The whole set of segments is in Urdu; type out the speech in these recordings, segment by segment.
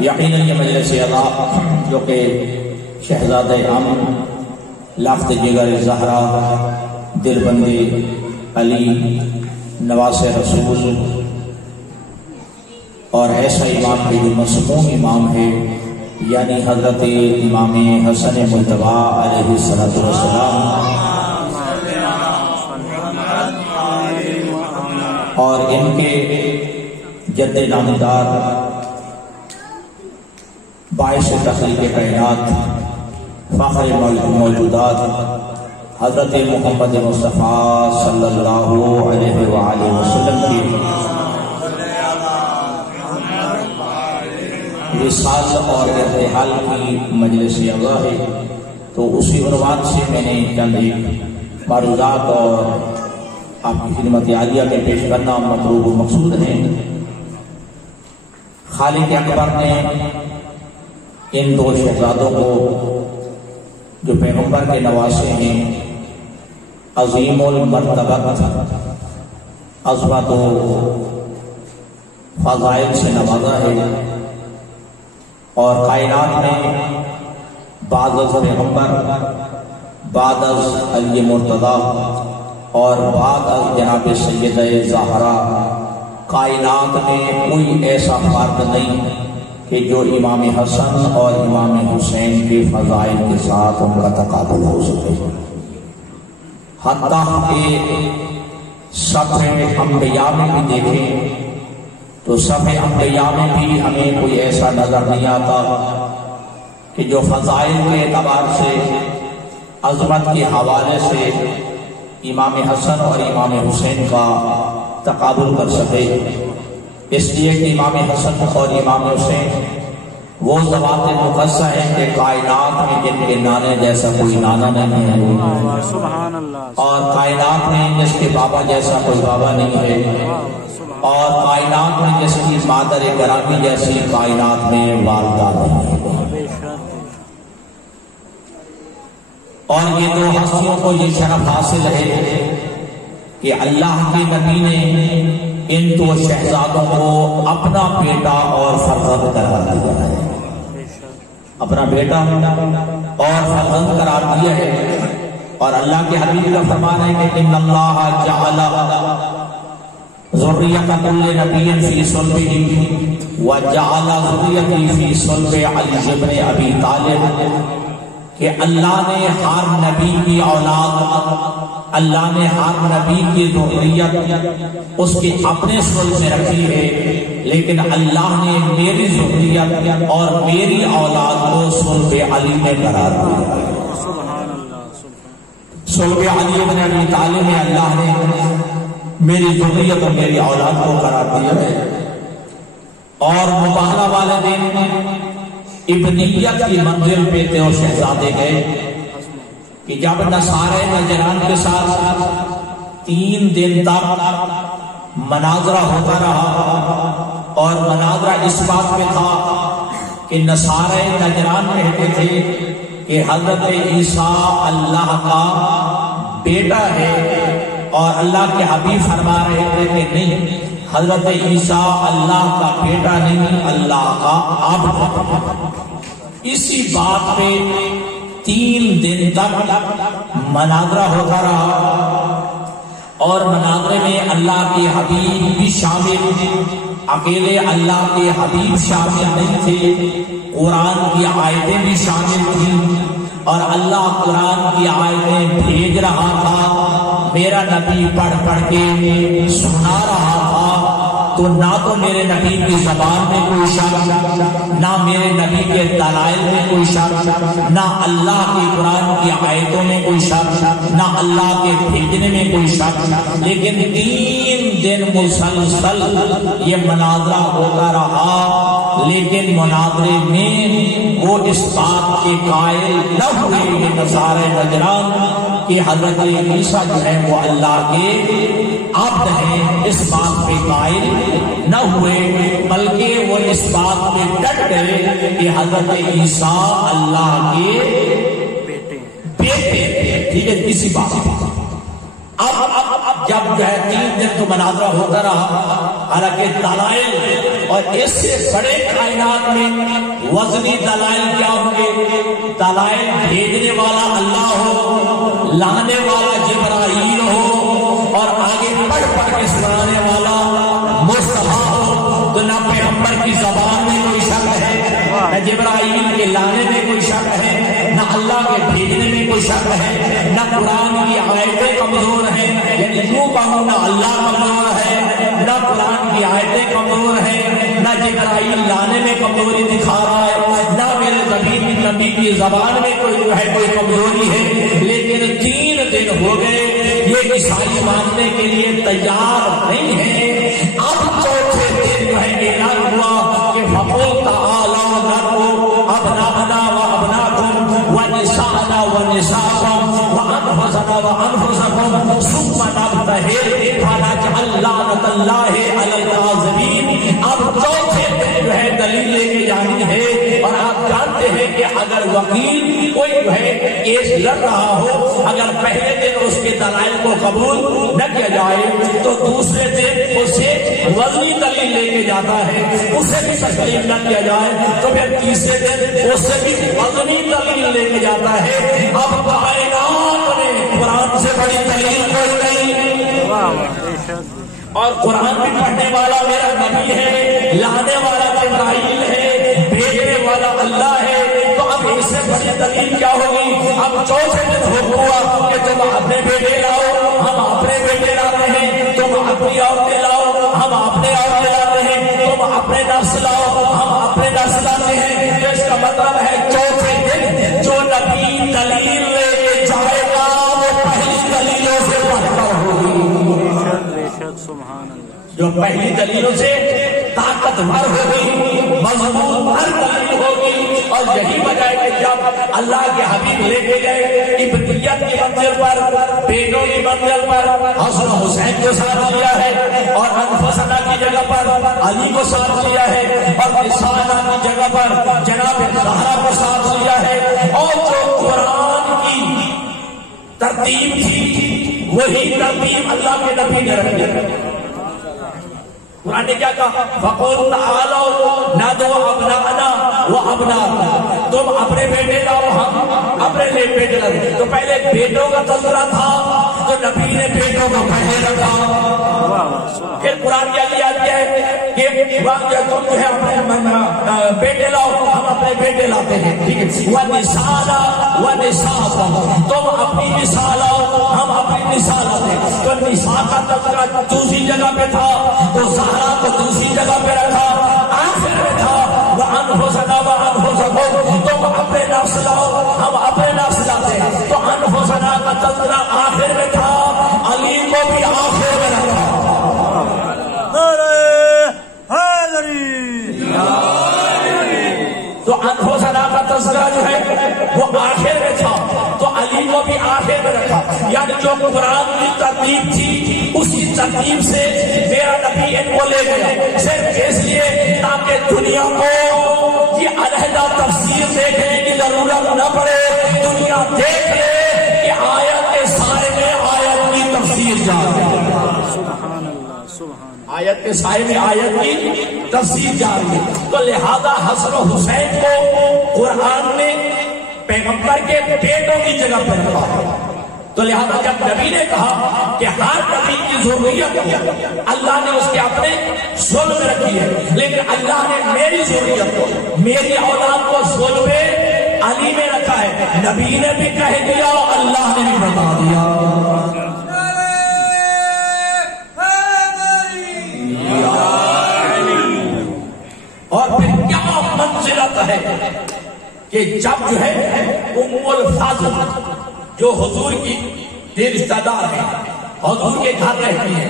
یقیناً یہ مجلس اللہ جو کہ شہزادہ ہم لافت جگر زہرا دل بندے علی نواس رسول اور ایسا امام کے جو مسموم امام ہے یعنی حضرت امام حسن مجتبیٰ علیہ السلام اور ان کے جد نامدار باعث تخلیق کائنات فخر موجودات حضرت محمد مصطفیٰ صلی اللہ علیہ وآلہ وسلم کی وصال اور ارتحال کی مجلس اعزاز ہے، تو اسی عنوان سے میں نے چند ایک معروضات اور آپ کی خدمت عالیہ کے پیش کرنا مطلوب و مقصود ہے۔ خالق اکبر نے ان دو شہزادوں کو جو پیغمبر کے نواسے ہیں عظیم المرتبت عظمت و فضائل سے نوازا ہے، اور کائنات میں بعد از پیغمبر، بعد از علی مرتضیٰ اور بعد از جناب سیدہ زہرا کائنات میں کوئی ایسا فرد نہیں کہ جو امام حسن اور امام حسین کے فضائل کے ساتھ ان کا تقابل ہو سکے۔ حتیٰ کہ صفحہ انبیاء میں بھی دیکھیں تو صفحہ انبیاء میں بھی ہمیں کوئی ایسا نظر نہیں آتا کہ جو فضائل کے اعتبار سے، عظمت کے حوالے سے امام حسن اور امام حسین کا تقابل کر سکے، اس لیے کہ امام حسن اور امام حسین وہ ذوات مقدسہ ہیں کہ کائنات میں جن کے نانے جیسا کوئی نانا نہیں ہے، اور کائنات میں جس کے بابا جیسا کوئی بابا نہیں ہے، اور کائنات میں جس کی مادر گرامی جیسی کائنات میں والدہ نہیں ہے۔ اور یہ دو ہستیوں کو یہ شرف حاصل ہے کہ اللہ کے نبی نے ان دو شہزادوں کو اپنا بیٹا اور فرزند قرار دیا ہے، اپنا بیٹا اور فرزند قرار دیا ہے۔ اور اللہ کے حبیب کا فرمان ہے کہ ان اللہ جعل ذریۃ کل نبی فی صلبہ وجعل ذریۃ فی صلب علی ابن ابی طالب، کہ اللہ نے ہر نبی کی اولاد، اللہ نے ہر نبی کی ذریت اس کے اپنے صلب میں رکھی ہے، لیکن اللہ نے میری ذریت اور میری اولاد کو صلب علی میں قرار دیا۔ صلب علی ابن ابی طالب میں اللہ نے میری ذریت اور میری اولاد کو قرار دیا ہے۔ اور مباہلہ والے دن ابنیت کی منزل پہ تھے اور شہزادے گئے کہ جب نصارے نجران کے ساتھ 3 دن تک مناظرہ ہوتا رہا، اور مناظرہ اس بات پہ تھا کہ نصارے نجران کہتے تھے کہ حضرت عیسیٰ اللہ کا بیٹا ہے، اور اللہ کے حبیب فرما رہے تھے کہ نہیں، حضرت عیسیٰ اللہ کا بیٹا نہیں، اللہ کا اب۔ اسی بات پہ 3 دن تک مناظرہ ہوتا رہا، اور مناظرے میں اللہ کے حبیب بھی شامل، اکیلے اللہ کے حبیب شامل نہیں تھے، قرآن کی آیتیں بھی شامل تھیں، اور اللہ قرآن کی آیتیں بھیج رہا تھا، میرا نبی پڑھ پڑھ کے سنا رہا تھا۔ تو نہ تو میرے نبی کی زبان میں کوئی شک، نہ میرے نبی کے دلائل میں کوئی شک، نہ اللہ کی قرآن کی آیتوں میں کوئی شک، نہ اللہ کے بھیجنے میں کوئی شک، لیکن 3 دن مسلسل یہ مناظرہ ہوتا رہا، لیکن مناظرے میں وہ اس بات کے قائل نہ ہوئے کہ نصارے نجران کہ حضرت عیسیٰ جو ہے وہ اللہ کے عبد ہیں، اس بات پہ قائل نہ ہوئے، بلکہ وہ اس بات پہ ڈٹ گئے کہ حضرت عیسیٰ اللہ کے بیٹے، ٹھیک ہے، اسی بات پہ۔ اب جب جو ہے 3 دن تو مناظرہ ہوتا رہا، حالانکہ دلائل اور اس سے بڑے کائنات میں وزنی دلائل کیا ہوں گے؟ دلائل بھیجنے والا اللہ ہو، لانے والا جبرائیل ہو، اور آگے پڑھ کے سنانے والا مصطفیٰ ہو۔ تو نہ پیغمبر کی زبان میں کوئی شک ہے، نہ جبرائیل کے لانے میں کوئی شک ہے، نہ اللہ کے بھیجنے میں کوئی شک ہے، نہ قرآن کی آیتیں کمزور ہیں، یعنی یوں کہوں نہ اللہ کمزور ہے، نہ قرآن کی آیتیں کمزور ہیں، نہ جبرائیل لانے میں کمزوری دکھا رہا ہے، نہ میرے نبی کی زبان میں کوئی کمزوری ہے۔ لیکن 3 دن ہو گئے، یہ عیسائی ماننے کے لیے تیار نہیں ہے۔ اب چوتھے دن جو ہے اعلان ہوا کہ فَقُلْ تَعَالَوْا نَدْعُ أَبْنَاءَنَا وَأَبْنَاءَكُمْ وَنِسَاءَنَا وَنِسَاءَكُمْ وَأَنفُسَنَا وَأَنفُسَكُمْ ثُمَّ نَبْتَهِلْ فَنَجْعَلْ لَعْنَةَ اللَّهِ عَلَى الْكَاذِبِينَ۔ اب چوتھے دن جو ہے دلیل لے کے جانی ہے، اور آپ جانتے ہیں کہ اگر وکیل کوئی جو ہے کیس لڑ رہا ہو، اگر پہلے دن اس کے دلائل کو قبول نہ کیا جائے تو دوسرے دن اسے وزنی دلیل لے کے جاتا ہے، اسے بھی تسلیم نہ کیا جائے تو پھر تیسرے دن اس سے بھی وزنی دلیل لے کے جاتا ہے۔ اب کائنات میں قرآن سے بڑی دلیل کوئی نہیں، اور قرآن بھی پڑھنے والا میرا نبی ہے، لانے والا جبرائیل ہے، بھیجنے والا اللہ ہے، تو اب اس سے بڑی دلیل کیا ہوگی؟ اب چوتھے دن ہوا کہ تم اپنے بیٹے لاؤ، ہم اپنے بیٹے لاتے ہیں، تم اپنی عورتیں لاؤ، ہم اپنے عورتیں لاتے ہیں، تم اپنے نفس لاؤ، ہم اپنے نفس لاتے ہیں۔ تو اس کا مطلب ہے چوتھے دن جو نبی دلیل لے کے جائے گا وہ پہلی دلیلوں سے بہتر ہوگی، جو پہلی دلیلوں سے طاقتور ہوگی، مضبوط ہر دلیل ہوگی۔ اور یہی وجہ ہے کہ جب اللہ کے حبیب لے کے گئے ابنیت کی منزل پر، بیٹوں کی منزل پر حسن حسین کو ساتھ لیا ہے، اور انفسنا کی جگہ پر علی کو ساتھ لیا ہے، اور نسانا کی جگہ پر جناب زہرا کو ساتھ لیا ہے، اور جو قرآن کی ترتیب تھی وہی ترتیب اللہ کے نبی نے رکھی۔ قرآن نے کیا کہا؟ فَقُلْ تَعَالَوْا نَدْعُ أَبْنَاءَنَا وَأَبْنَاءَكُمْ، تم اپنے بیٹے لاؤ، ہم اپنے لیے بیٹے لاتے۔ تو پہلے بیٹوں کا تذکرہ تھا تو نبی نے بیٹوں کو پہلے رکھا۔ پھر قرآن کیا لیا گیا ہے کہ تم جو ہے اپنے بیٹے لاؤ، ہم اپنے بیٹے لاتے ہیں، ٹھیک ہے۔ وَنِسَاءَنَا وَنِسَاءَكُمْ، تم اپنی نساء لاؤ، ہم اپنی نساء لاتے ہیں۔ تو نساء کا تذکرہ دوسری جگہ پہ تھا، تو زہرا کو دوسری جگہ پہ رکھا، آخر میں تھا وَأَنفُسَنَا وَأَنفُسَكُمْ، تم اپنے نفس لاؤ، ہم اپنے نفس لاتے ہیں۔ تو انفسنا کا تذکرہ آخر میں تھا، علی کو بھی آخر میں رکھا۔ تو انفسنا کا تذکرہ جو ہے وہ آخر میں تھا، تو علی کو بھی آخر میں رکھا۔ یعنی جو قرآن کی ترتیب تھی اسی ترتیب سے میرا نبی ان کو لے گیا، صرف اس لیے تاکہ دنیا کو یہ علیحدہ تفسیر دیکھنے کی ضرورت نہ پڑے، دنیا دیکھ لے کہ آیت کے سائے میں آیت کی تفسیر جاری ہے، آیت کے سائے میں آیت کی تفسیر جاری ہے۔ تو لہذا حسن و حسین کو قرآن نے پیغمبر کے بیٹوں کی جگہ پر رکھا۔ تو لہذا جب نبی نے کہا کہ ہر نبی کی ضروریت اللہ نے اس کے اپنے ظلم میں رکھی ہے، لیکن اللہ نے میری ضروریت کو، میری اولاد کو ظلم علی میں رکھا ہے، نبی نے بھی کہہ دیا، اللہ نے بھی بتا دیا۔ اور پھر کیا منزلت ہے کہ جب جو ہے ام الفضل جو حضور کی رشتہ دار ہے، حضور کے گھر رہتی ہے،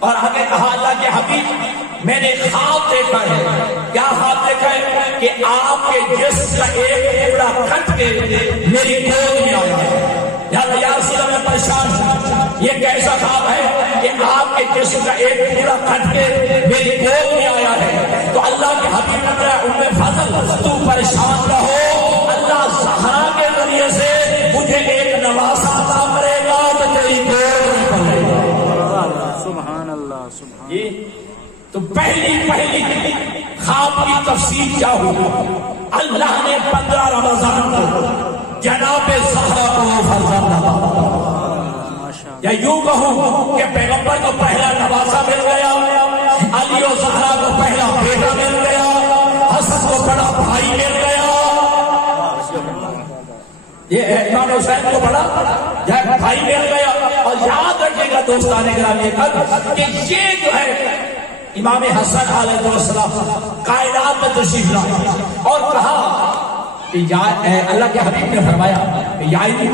اور آگے کہا اللہ کے حبیب میں نے خواب دیکھا ہے۔ کیا خواب دیکھا ہے؟ کہ آپ کے جسم کا ایک ٹکڑا کٹ کے میری گود میں آیا ہے۔ یا رسول اللہ میں پریشان ہوں، یہ کیسا خواب ہے کہ آپ کے جسم کا ایک ٹکڑا کٹ کے میری گود میں آیا ہے؟ تو اللہ کے حبیب نے کہا ام فضل تو پریشان نہ ہو، اللہ زہرا کے ذریعے سے مجھے ایک نواسا عطا کرے گا تو تیری گود پہلی خواب کی تفسیر کیا ہوئی؟ اللہ نے 15 رمضان کو جناب زہرا کو فرزند عطا فرمایا، یا یوں کہوں کہ پیغمبر کو پہلا نواسا مل گیا، علی و زہرا کو پہلا بیٹا مل گیا، حسن کو بڑا بھائی مل گیا، یہ امام حسین کو بڑا بھائی مل گیا۔ اور یاد رکھیے گا دوستان گرامی کہ یہ جو ہے امام حسن علیہ السلام کائنات میں تشریف لائے اور کہا کہ اللہ کے حبیب نے فرمایا کہ یا علی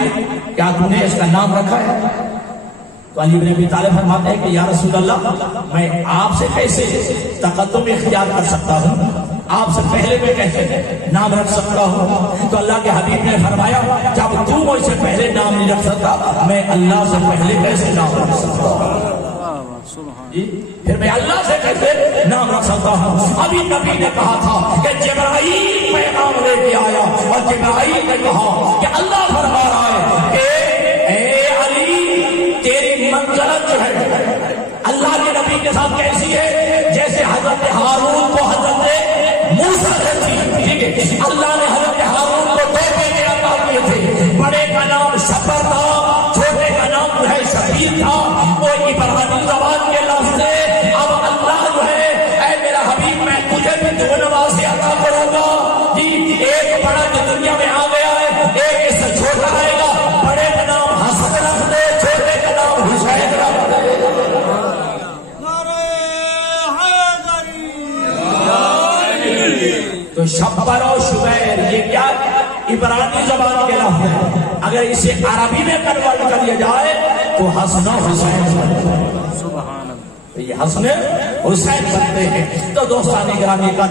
کیا تم نے اس کا نام رکھا ہے؟ تو علی بن ابی طالب فرماتے ہیں کہ یا رسول اللہ میں آپ سے کیسے تقدم اختیار کر سکتا ہوں، آپ سے پہلے میں کیسے نام رکھ سکتا ہوں؟ تو اللہ کے حبیب نے فرمایا جب تم مجھ سے پہلے نام نہیں رکھ سکتا میں اللہ سے پہلے کیسے نام رکھ سکتا ہوں؟ جی پھر میں اللہ سے کیسے نام رکھ سکتا ہوں؟ ابھی نبی نے کہا تھا کہ جبرائیل پیغام لے کے آیا اور جبرائیل نے کہا کہ اللہ فرما رہا ہے کہ اے علی تیری منزلت جو ہے اللہ کے نبی کے ساتھ کیسی ہے؟ جیسے حضرت ہارون کو حضرت موسیٰ تھی، ٹھیک ہے؟ اللہ نے حضرت ہارون کو 2 بیٹے عطا کیے تھے، بڑے کا نام شفر تھا، چھوٹے کا نام جو ہے شبیر تھا، وہ عبرانی زبان کے لفظ تھے۔ اب اللہ جو ہے اے میرا حبیب میں تجھے بھی 2 نواسے عطا کروں گا، جی ایک بڑا جو دنیا میں آ گیا ہے، ایک اس سے چھوٹا آئے گا، بڑے کا نام حسن رکھ دے، چھوٹے کا نام حسین رکھ دے۔ تو شبر و شبیر یہ کیا عبرانی زبان کے لفظ ہے، اگر اسے عربی میں کنورٹ کر لیا جائے تو حسن و حسین بنتے ہیں، یہ حسن حسین بنتے ہیں۔ تو دوستان گرامی کا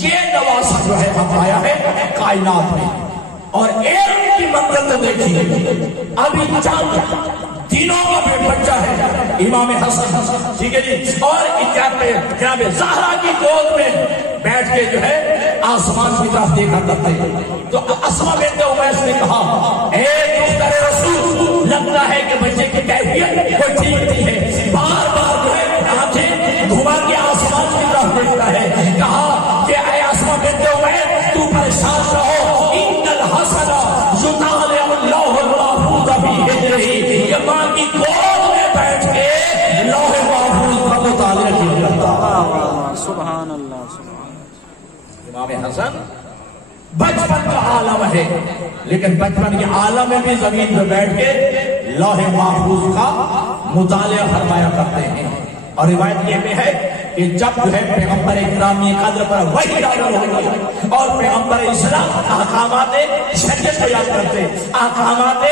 یہ نواسا جو ہے اب آیا ہے کائنات میں، اور ایک کی منزل تو دیکھیے ابھی چند دنوں کا بھی بچہ ہے امام حسن، ٹھیک ہے جی، اور جناب زہرا کی گود میں بیٹھ کے جو ہے آسمان کی طرف دیکھا کرتے ہیں۔ تو اسما بنت امیس نے کہا اے دختر رسول لگتا ہے کہ بچے کی کیفیت کوئی ٹھیک نہیں ہے، بار بار جو ہے آنکھیں گھما کے آسمان کی طرف دیکھتا ہے۔ کہا کہ اے اسما بنت امیس تو پریشان نہ ہو، ان الحسن یطالع اللہ المحفوظ فی حجرہ، یہ ماں کی گود میں بیٹھ کے لوح محفوظ کا مطالعہ کیا کرتا۔ سبحان اللہ۔ امام حسن بچپن کا عالم ہے، لیکن بچپن کے عالم میں بھی زمین پہ بیٹھ کے لوح محفوظ کا مطالعہ فرمایا کرتے ہیں۔ اور روایت یہ بھی ہے کہ جب جو ہے پیغمبر اکرامی قدر پر وحی نازل ہوئی اور پیغمبر اسلام احکامات شریعت بیان کرتے، احکامات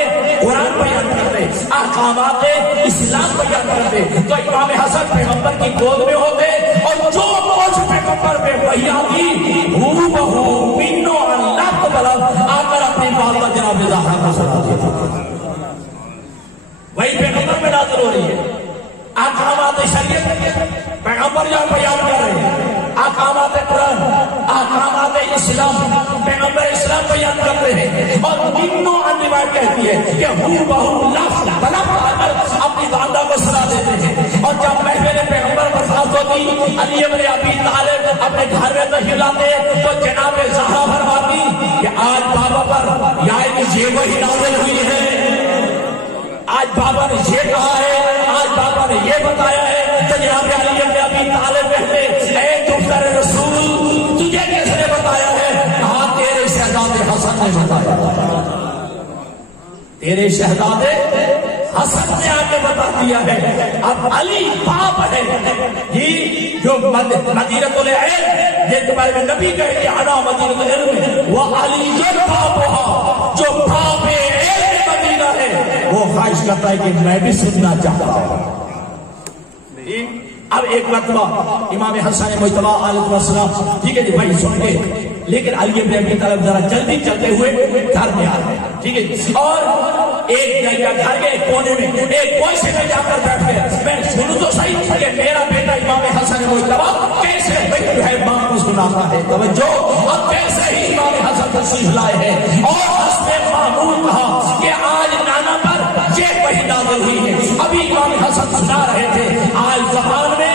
قرآن بیان کرتے، احکامات اسلام بیان کرتے، تو امام حسن پیغمبر کی گود میں ہوتے اور جو کچھ پیغمبر میں وحی آتی ہو بہو منو اللہ کو بلا آ کر اپنی والدہ جناب زہرا کو سنا دیتے۔ وہی پیغمبر میں نازل ہو رہی ہے، احکامات شریعت پیغمبر یہاں بیان کر رہے ہیں، احکامات قرآن، احکامات اسلام پیغمبر اسلام بیان کرتے ہیں، اور تینوں روایت کہتی ہے کہ ہو بہو لفظ بلب آ کر اپنی والدہ کو سنا دیتے ہیں۔ اور جب محفل پیغمبر برخاست ہوتی علی بن ابی طالب اپنے گھر میں تشریف لاتے تو جناب زہرا فرماتی کہ آج بابا پر یا یہ وحی نازل ہوئی ہے، آج بابا نے یہ کہا ہے، آج بابا نے یہ بتایا ہے۔ تو جناب علی بن ابی طالب کہتے اے دختر رسول تجھے کس نے بتایا ہے؟ کہا تیرے شہزادے حسن نے بتایا، تیرے شہزادے حسن نے آگے بتا دیا ہے۔ اب علی باپ ہے، یہ جو مدینۃ العلم جس کے بارے میں نبی کہے کہ انا مدینۃ العلم وہ علی جو باپ ہوا، جو باپ مدینہ ہے وہ خواہش کرتا ہے کہ میں بھی سننا چاہتا ہوں۔ اب ایک مرتبہ امام حسن مجتبی علیہ السلام ٹھیک ہے جی بھائی سن کے، لیکن علی بن ابی طالب ذرا جلدی چلتے ہوئے گھر میں آ گئے، ٹھیک ہے، اور ایک گھر کے کونے میں ایک کوشے میں جا کر بیٹھ گئے۔ میں سنوں تو صحیح کہ میرا بیٹا امام حسن مجتبی کیسے جو ہے ماں کو سناتا ہے، توجہ۔ اب کیسے ہی امام حسن تشریف لائے ہیں اور حسن معمول کہا کہ آج نانا پر یہ وحی نازل ہوئی ہے۔ ابھی امام حسن سنا رہے تھے، آج زبان میں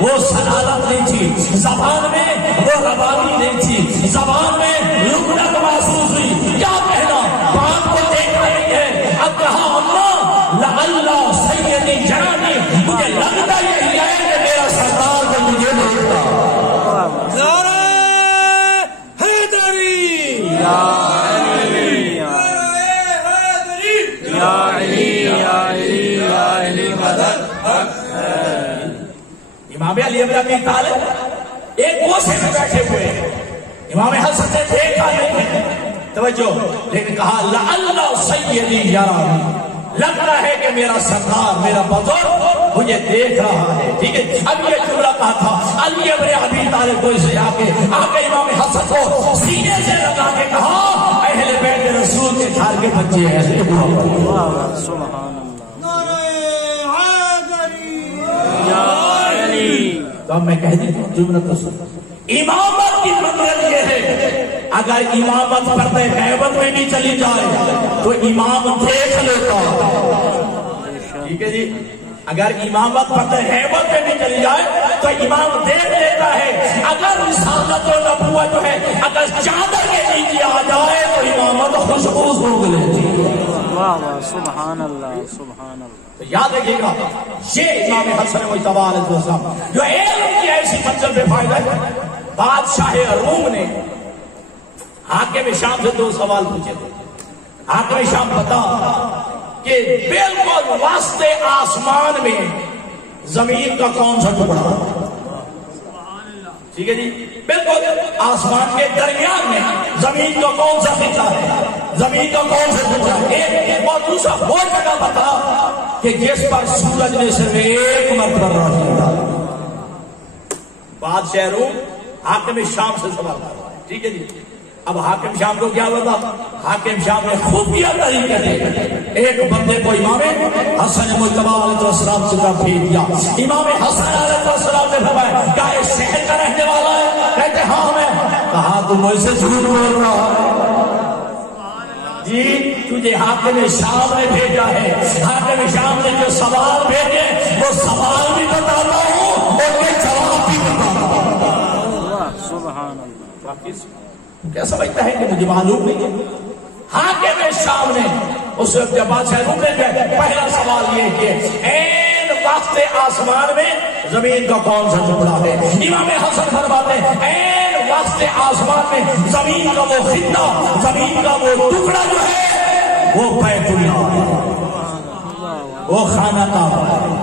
وہ سلالت نہیں تھی، زبان میں وہ روانی نہیں تھی، زبان میں لکنت محسوس ہوئی. کیا کہنا، باپ کو دیکھا نہیں ہے. اب کہا اماں لعلہ سیدی جرانی، مجھے لگتا یہی ہے کہ میرا سردار کو مجھے دیکھتا. نعرہ حیدری، یا علی، یا علی، یا علی، یا علی مدد. امام علی بن ابی طالب ایک گوشے میں بیٹھے ہوئے ہیں. امام حسن نے دیکھا نہیں، توجہ، لیکن کہا لعلہ سیدی یرانی، لگتا ہے کہ میرا سردار، میرا بزرگ مجھے دیکھ رہا ہے. ٹھیک ہے. اب یہ جملہ کہا تھا علی بن ابی طالب کو اسے آ کے امام حسن کو سینے سے لگا کے کہا اہل بیت رسول کے گھر کے بچے ہیں. سبحان اللہ. نعرہ حیدری، یا علی. تو اب میں کہہ دیتا ہوں جملہ تو سن. امامت کی مطلب یہ ہے اگر امامت پردے غیبت میں بھی چلی جائے تو امام دیکھ لیتا. ٹھیک ہے جی. اگر امامت پردے غیبت میں بھی چلی جائے تو امام دیکھ لیتا ہے. اگر رسالت و نبوت جو ہے اگر چادر کے نیچے آ جائے تو امامت خوشبو سونگ لیتی. واہ واہ، سبحان اللہ، سبحان اللہ. تو یاد رکھیے گا یہ امام حسن مجتبی علیہ السلام جو علم کی ایسی منزل پہ فائدہ ہے. بادشاہ روم نے حاکم شام سے 2 سوال پوچھے تھے. حاکم شام بتا کہ بالکل وسط آسمان میں زمین کا کون سا ٹکڑا. ٹھیک ہے جی. بالکل آسمان کے درمیان میں زمین کا کون سا حصہ ہے، زمین کا کون سا حصہ ہے. اور دوسرا وہ جگہ بتا کہ جس پر سورج نے صرف ایک مرتبہ روشنی ڈالی. بادشاہ روم حاکم شام سے سوال کر رہا ہے. ٹھیک ہے جی. اب حاکم شام کو کیا بتا، حاکم شام نے خفیہ طریقے سے ایک بندے کو امام حسن مجتبی علیہ السلام سے بھیج دیا. امام حسن علیہ السلام نے فرمایا کیا اس شہر کا رہنے والا ہے؟ کہتے ہاں میں. کہا تو مجھ سے جھوٹ بول رہا ہے جی. تجھے حاکم شام نے بھیجا ہے. حاکم شام نے جو سوال بھیجے وہ سوال بھی بتاتا ہوں اور یہ جواب بھی بتاتا ہوں. سبحان اللہ. کیا سمجھتا ہے کہ مجھے معلوم نہیں ہے؟ حاکم شام نے اس وقت جب بادشاہ روم نے پہلا سوال یہ کہ این وقت آسمان میں زمین کا کون سا ٹکڑا ہے. امام حسن فرماتے ہیں این وقت آسمان میں زمین کا وہ خطہ، زمین کا وہ ٹکڑا جو ہے وہ بیت اللہ ہے، وہ خانہ کعبہ ہے.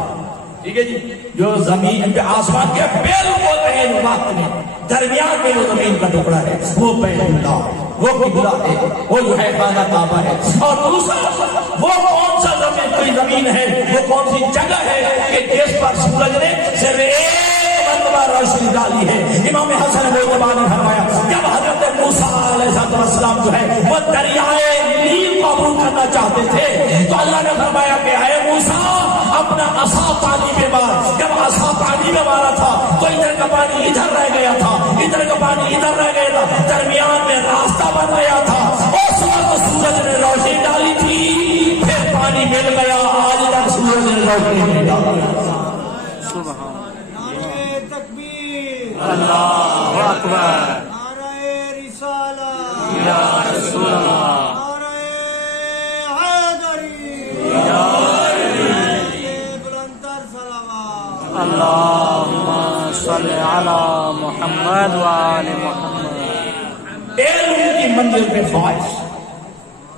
ٹھیک ہے جی. جو زمین پہ آسمان کے بالکل این وقت میں درمیان میں وہ زمین کا ٹکڑا ہے وہ بیت اللہ، وہ قبلہ ہے، وہ جو ہے خانہ کعبہ ہے. اور دوسرا وہ کون سا زمین ہے، وہ کون سی جگہ ہے کہ جس پر سورج نے صرف ایک مرتبہ روشنی ڈالی ہے. امام حسن مجتبی نے فرمایا جب حضرت موسیٰ علیہ السلام جو ہے وہ دریائے نیل کو عبور کرنا چاہتے تھے تو اللہ نے فرمایا کہ اے موسیٰ اپنا عصا پانی میں مار. جب عصا پانی میں مارا تھا تو ادھر کا پانی ادھر رہ گیا تھا، ادھر کا پانی ادھر رہ گیا تھا، درمیان میں راستہ بن گیا تھا. اس وقت سورج نے روشنی ڈالی تھی، پھر پانی مل گیا. آج تک سورج نے روشنی نہیں ڈالی. سبحان نعرہ تکبیر، اللہ اکبر. نعرہ رسالہ، یا رسول اللہ. نعرہ حیدری، یا بلندتر صلوات. اللہم صلی علی محمد وآل محمد. علم کی منزل پہ خواہش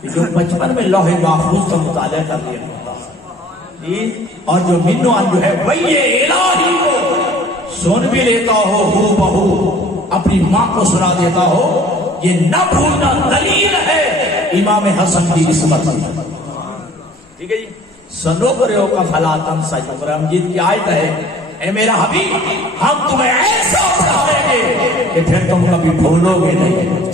کہ جو بچپن میں لوح محفوظ کا مطالعہ کر لیا ہوتا ہے اور جو منو ان جو ہے وہی الہی کو سن بھی لیتا ہو بہو اپنی ماں کو سنا دیتا ہو، یہ نہ بھولنا دلیل ہے امام حسن کی عصمت. ٹھیک ہے جی. سنوبروں کا فلا تنسا ابراہیم جیت کی آیت ہے اے میرا حبیب ہم تمہیں ایسا پڑھائیں گے کہ پھر تم کبھی بھولو گے نہیں.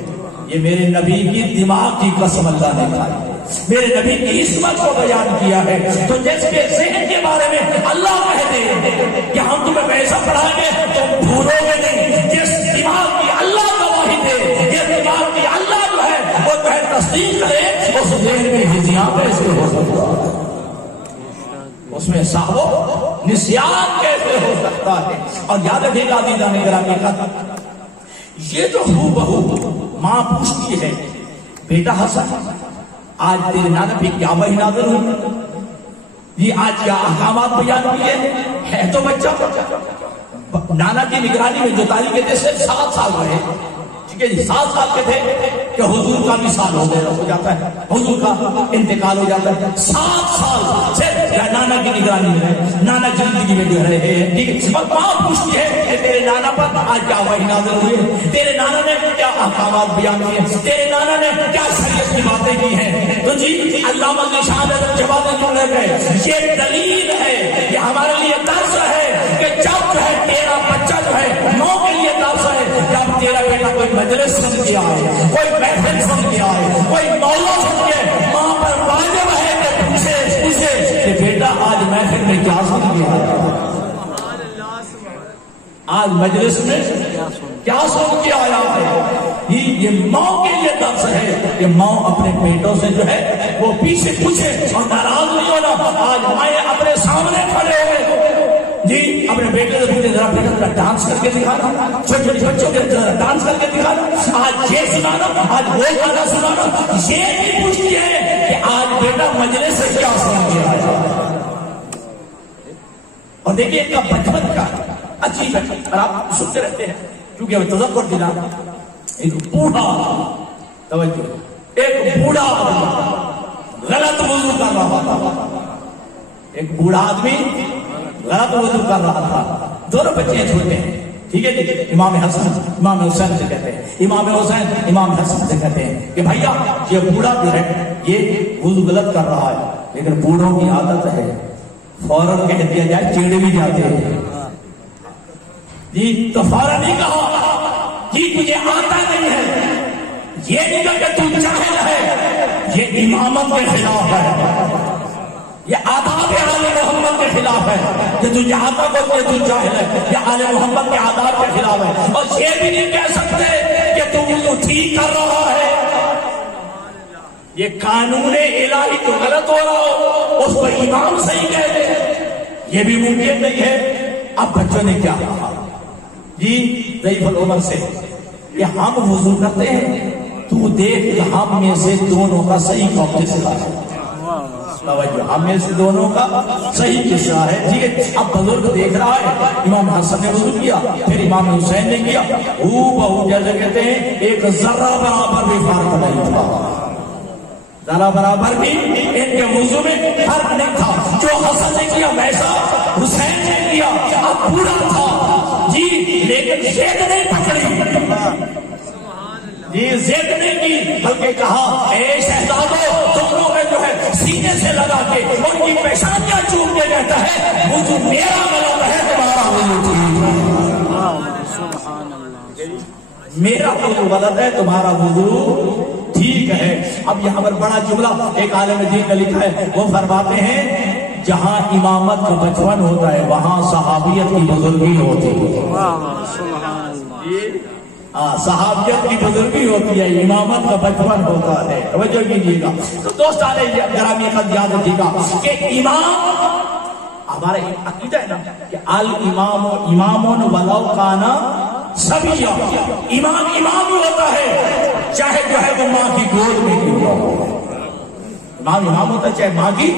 یہ میرے نبی کی دماغ کی قسم اللہ نے کھائی ہے، میرے نبی کی عصمت کو بیان کیا ہے. تو جس کے ذہن کے بارے میں اللہ کہتے ہیں کہ ہم تمہیں ویسا پڑھائیں گے تم بھولو گے نہیں. جس دماغ کی اللہ گواہی دے، یہ دماغ کی اللہ جو ہے وہ جو ہے تصدیق کرے، اس ذہن میں ہجیاں کیسے ہو سکتا ہے، اس میں صاحب نسیان کیسے سے ہو سکتا ہے. اور یاد رکھے گا عزیزان گرامی کا یہ جو ہو بہو ماں پوچھتی ہے بیٹا حسن آج تیرے نانا پہ کیا وحی نازل ہوئی, یہ آج کیا احکامات بیان کیے ہے. تو بچہ نانا کی نگرانی میں جو تاریخ تھے صرف 7 سال رہے, ٹھیک ہے جی, 7 سال کے تھے کہ حضور کا بھی سال ہو جاتا ہے, حضور کا انتقال ہو جاتا ہے. 7 سال صرف نانا کی نگرانی میں رہے, نانا زندگی میں جو رہے, ٹھیک ہے. اور ماں پوچھتی ہے کہ تیرے نانا پر آج کیا وحی نازل ہوئی, تیرے نانا نے کیا احکامات بیان کیے, تیرے نانا نے کیا شریعت کی باتیں کی ہیں. تو جی علامہ نشان جواب جو لے گئے یہ دلیل ہے, یہ ہمارے لیے درس ہے کہ جب جو ہے تیرا بچہ جو ہے ماں کے لیے درس ہے, جب تیرا بیٹا کوئی مجلس سن کے آئے, کوئی محفل سن کے آئے, کوئی مولا سن کے, ماں پر واجب ہے کہ پوچھے کہ بیٹا آج محفل میں کیا سن کے آیا, آج مجلس میں کیا سن کے آیا ہے. یہ ماں کے لیے درس ہے کہ ماں اپنے بیٹوں سے جو ہے وہ پیچھے پوچھے اور ناراض نہیں ہونا. آج مائیں اپنے سامنے کھڑے ہوئے جی اپنے بیٹے سے پوچھتے ذرا بیٹا ڈانس کر کے دکھانا, چھوٹے چھوٹے بچوں کے ذرا ڈانس کر کے دکھانا, آج یہ سنانا, آج وہ گانا سنانا. یہ نہیں پوچھتی ہے کہ آج بیٹا مجلس سے کیا سن کے آیا. اور دیکھیے ایک بچپن کا عجیب ہے, اور آپ سنتے رہتے ہیں کیونکہ ہمیں تذکر دلا. ایک بوڑھا, توجہ, ایک بوڑھا غلط وضو کر رہا تھا, ایک بوڑھا آدمی غلط وضو کر رہا تھا. دونوں بچے چھوٹے ہیں, ٹھیک ہے جی, امام حسن امام حسین سے کہتے ہیں, امام حسین امام حسن سے کہتے ہیں کہ بھیا یہ بوڑھا جو ہے یہ وضو غلط کر رہا ہے, لیکن بوڑھوں کی عادت ہے فوراً کہہ دیا جائے, چیڑے بھی جاتے ہیں جی. تو فوراً نہیں کہا جی تجھے آتا نہیں ہے, یہ نہیں کہا کہ تم جاہل ہے, یہ امامت کے خلاف ہے, یہ آداب آل محمد کے خلاف ہے کہ تو جہاں تک تو جاہل ہے, یہ آل محمد کے آداب کے خلاف ہے. اور یہ بھی نہیں کہہ سکتے کہ تم تو ٹھیک کر رہا ہے, یہ قانون الہی تو غلط ہو رہا ہو اس پر امام صحیح کہہ دے, یہ بھی ممکن نہیں ہے. اب بچوں نے کیا کہا جی ضعیف العمر سے کہ ہم وضو کرتے ہیں, تو دیکھ ہم میں سے دونوں کا صحیح قبضے سے ہے, ہم میں سے دونوں کا صحیح قصہ ہے, ٹھیک ہے. اب بزرگ دیکھ رہا ہے, امام حسن نے وضو کیا, پھر امام حسین نے کیا, بہو جیسے کہتے ہیں ایک ذرہ برابر بھی فرق نہیں تھا, ذرا برابر بھی ان کے وضو میں فرق نہیں تھا. جو حسن نے کیا ویسا حسین نے کیا. اب پورا تھا جی, لیکن زید نہیں پکڑی جی, زید نہیں کی, بلکہ کہا اے شہزادو دونوں میں جو ہے سینے سے لگا کے ان کی پیشانیاں چوم کے کہتا ہے وضو میرا غلط ہے, تمہارا وضو ٹھیک, میرا وضو غلط ہے, تمہارا وضو ٹھیک ہے. اب یہاں پر بڑا جملہ ایک عالم دین نے لکھا ہے, وہ فرماتے ہیں جہاں امامت کا بچپن ہوتا ہے وہاں صحابیت کی بزرگی ہوتی ہے. صحابیت کی بزرگی ہوتی ہے, امامت کا بچپن ہوتا ہے. توجہ کیجیے گا. تو دوستان گرامی خط یاد رکھیے گا کہ امام ہمارا عقیدہ ہے نا کہ الامام امامون ولو کانا سبیا, امام امام ہی ہوتا ہے چاہے جو ہے وہ ماں کی گود میں کیوں نہ ہو. امام امام ہوتا ہے چاہے ماں کی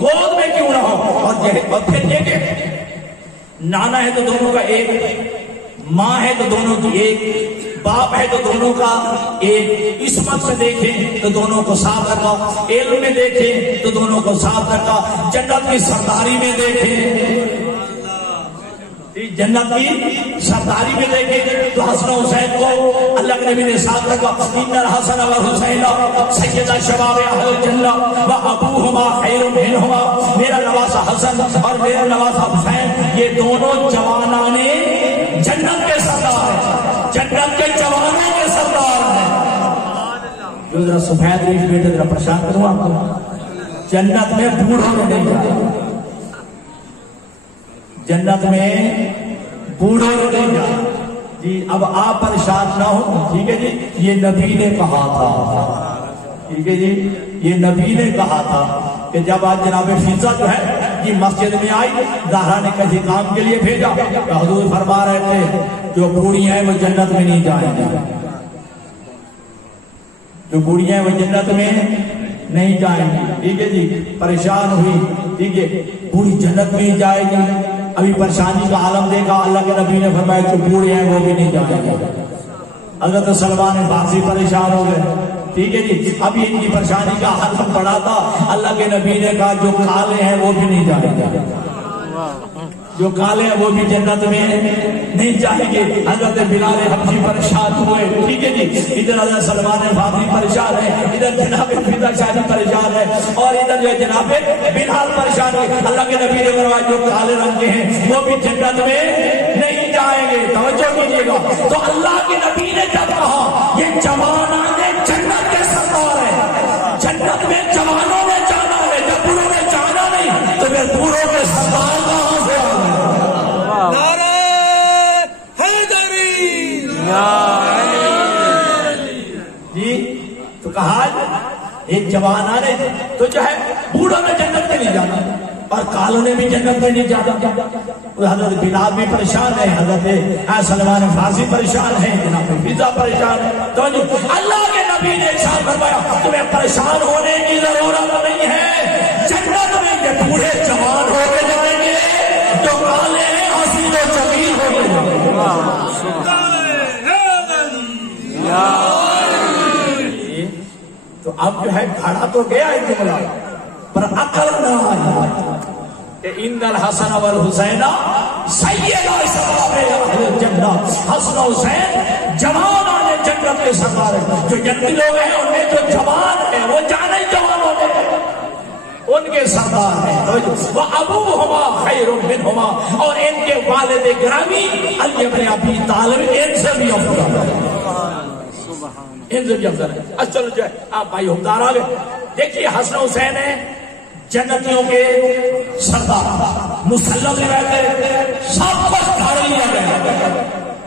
گود میں کیوں نہ ہو. اور پھر دیکھیں نانا ہے تو دونوں کا ایک, ماں ہے تو دونوں کی ایک, باپ ہے تو دونوں کا ایک. عصمت سے دیکھیں تو دونوں کو ساتھ رکھا, علم میں دیکھیں تو دونوں کو ساتھ رکھا, جنت کی سرداری میں دیکھیں, جنت کی سرداری میں دیکھیں تو حسن حسین کو اللہ کے نبی نے ساتھ رکھا. ان الحسن والحسین سیدہ شباب اہل الجنہ وابوہما خیر منہما, میرا نواسا حسن اور میرا نواسا حسین یہ دونوں جوانان جنت کے سردار ہیں, جنت کے جوانوں کے سردار ہیں. جو ذرا سفید ریش بیٹے ذرا پریشان کروں آپ کو, جنت میں بوڑھوں میں نہیں جانا, جنت میں بوڑھوں میں نہیں جانا جی. اب آپ پریشان نہ ہو, ٹھیک ہے جی, یہ نبی نے کہا تھا, ٹھیک ہے جی, یہ نبی نے کہا تھا کہ جب آج جناب فضا جو ہے جی مسجد میں آئی، زہرا نے کسی کام کے لیے بھیجا، حضور فرما رہے تھے جو بوڑھی ہیں وہ جنت میں نہیں جائیں گی، جو بوڑھی ہیں وہ جنت میں نہیں جائیں گی، ٹھیک ہے جی، پریشان ہوئی، ٹھیک ہے، بوڑھی جنت میں ہی جائے گی، ابھی پریشانی کا عالم دیکھا، اللہ کے نبی نے فرمایا جو بوڑھے ہیں وہ بھی نہیں جائیں گے۔ حضرت سلمان فارسی پریشان ہو گئے، ٹھیک ہے جی، ابھی ان کی پریشانی کا عالم پڑا تھا، اللہ کے نبی نے کہا جو کالے ہیں وہ بھی نہیں جائیں گے، جو کالے ہیں وہ بھی جنت میں نہیں جائیں گے۔ حضرت بلال حبشی پریشان ہوئے، ٹھیک ہے جی، ادھر حضرت سلمان فارسی پریشان ہے، ادھر جناب فدا شاہی پریشان ہے، اور ادھر جو جناب بلال پریشان ہے۔ اللہ کے نبی نے فرمایا جو کالے رنگ کے ہیں وہ بھی جنت میں نہیں جائیں گے۔ توجہ کیجیے گا، تو اللہ کے نبی نے جب کہا یہ جوانان جنت کے سردار ہیں، جنت میں جوانوں نے جانا ہے، جب بوڑھوں نے جانا نہیں تو پھر بوڑھوں کے سردار کہاں سے آ گئے؟ نعرہ حیدری، جی تو کہا ایک جوان آنے تو جو ہے بوڑھوں نے جنت میں نہیں جانا اور کالوں نے بھی جنت میں نہیں جانا۔ حضرت بلال بھی پریشان ہے، حضرت سلمان فارسی پریشان ہے، جناب فضا پریشان ہے۔ تو اللہ کے نبی نے ارشاد فرمایا تمہیں پریشان ہونے کی ضرورت نہیں ہے، جنت میں یہ بوڑھے جوان ہو کے جائیں گے، جو کالے ہیں حسین و جمیل ہو کے جائیں گے۔ تو اب جو ہے کھڑا تو گیا ہے جملہ پر عقل نہ آئی کہ ان الحسن والحسین سیدا شباب اہل الجنہ، حسن و حسین جوان آنے جنت کے سردار ہیں۔ جو جنتی لوگ ہیں ان میں جو جوان ہیں وہ جانے جوان ہوتے ہیں، ان کے سردار ہیں۔ وہ ابوہما خیر منہما، اور ان کے والد گرامی علی بن ابی طالب ان سے بھی افضل ہے، ان سے بھی افضل ہے۔ اچھا جو ہے آپ بھائی حکمدار آ گئے، دیکھیے حسن حسین ہیں جنتیوں کے سردار، مسلم میں رہتے، سب کچھ گھڑ لیا گیا،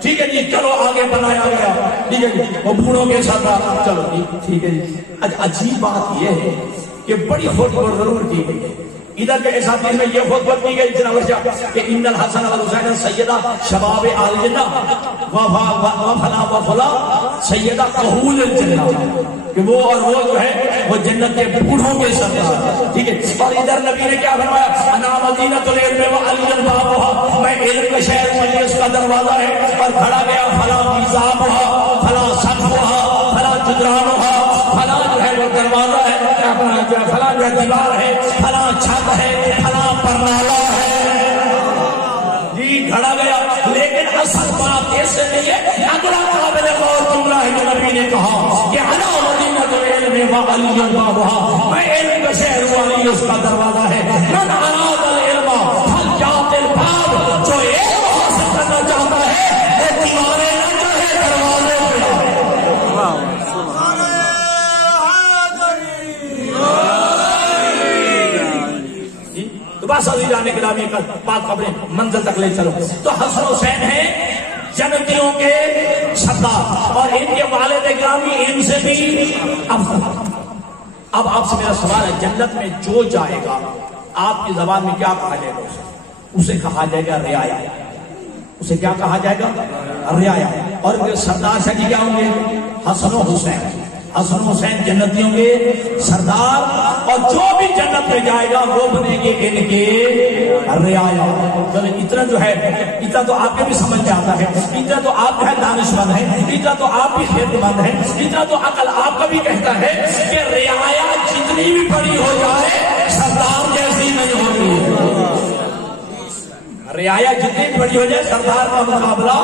ٹھیک ہے جی، چلو آگے بنایا گیا، ٹھیک ہے جی، وہ بوڑھوں کے سردار، چلو جی ٹھیک ہے جی۔ عجیب بات یہ ہے کہ بڑی خطبہ ضرور کی گئی ہے، ادھر کے اساتذہ میں یہ خطبہ کی گئی اتنا وجہ کہ ان الحسن والحسین سیدہ شباب اہل الجنہ وفلا وفلا سیدہ کہول الجنہ، کہ وہ اور وہ جو ہے وہ جنت کے بوڑھوں کے سردار، ٹھیک ہے۔ اور ادھر نبی نے کیا فرمایا، انا مدینۃ العلم وعلی البابها، میں علم کا شہر مجلس کا دروازہ ہے، اور کھڑا گیا فلا میزابها فلا سقفها فلا جدرانها، فلا جو ہے وہ دروازہ ہے، اپنا جو ہے فلا جو ہے دیوار ہے، فلا چھت ہے، فلا پرنالا ہے، جی کھڑا گیا۔ لیکن اصل بات اس سے نہیں ہے، اگلا قابل غور جملہ ہے جو نبی نے کہا کہ انا مدینۃ العلم وعلی البابها، میں علم کا شہر والی اس کا دروازہ ہے، من اراد العلم فلیأت الباب، جو علم حاصل کرنا چاہتا ہے وہ دیواریں نہ چاہے دروازے پہ آئے۔ تو بس ابھی جانے کے لیے بات اپنے منزل تک لے چلو۔ تو حسن حسین ہیں جنتیوں کے سردار، اور ان کے والد گرامی ان سے بھی افضل۔ اب آپ سے میرا سوال ہے، جنت میں جو جائے گا آپ کی زبان میں کیا کہا جائے گا؟ اسے کہا جائے گا رعایا، اسے کیا کہا جائے گا؟ رعایا۔ اور ان کے سردار سے کیا ہوں گے؟ حسن و حسین۔ حسن حسین جنتیوں کے سردار، اور جو بھی جنت میں جائے گا وہ بنے گے ان کے رعایا۔ اتنا جو ہے، اتنا تو آپ کے بھی سمجھ میں آتا ہے، اتنا تو آپ جو ہے دانش مند ہے، اتنا تو آپ بھی خیر مند ہے، اتنا تو عقل آپ کا بھی کہتا ہے کہ رعایا جتنی بھی بڑی ہو جائے سردار جیسی نہیں ہوتی ہے۔ رعایا جتنی بڑی ہو جائے سردار کا مقابلہ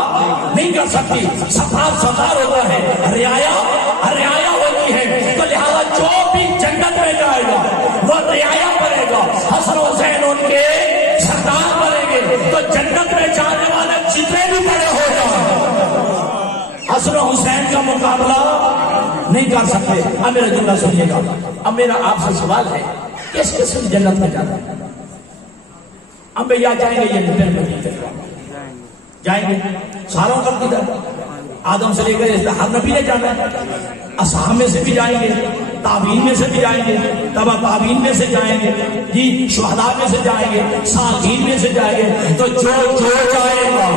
نہیں کر سکتی۔ سردار ہوتا ہے، رعایا ہوتی ہے، تو لہذا جو بھی جنت میں جائے گا وہ رعایا بنے گا، حسن حسین ان کے سردار بنیں گے۔ تو جنت میں جانے والے جتنے بھی بڑے ہو جائیں حسن حسین کا مقابلہ نہیں کر سکتے۔ اب میرا جملہ سنیے گا، اب میرا آپ سے سوال ہے، کس قسم جنت میں جانا ہے؟ اب یا جائیں گے یہ جائیں گے ساروں کا کدھر آدم سے لے کر ہر نبی نے جانا ہے. اصحاب میں سے بھی جائیں گے, تابعین میں سے بھی جائیں گے, تبع تابعین میں سے جائیں گے, جی شہداء میں سے جائیں گے, صالحین میں سے جائیں گے. تو جو جائے گا,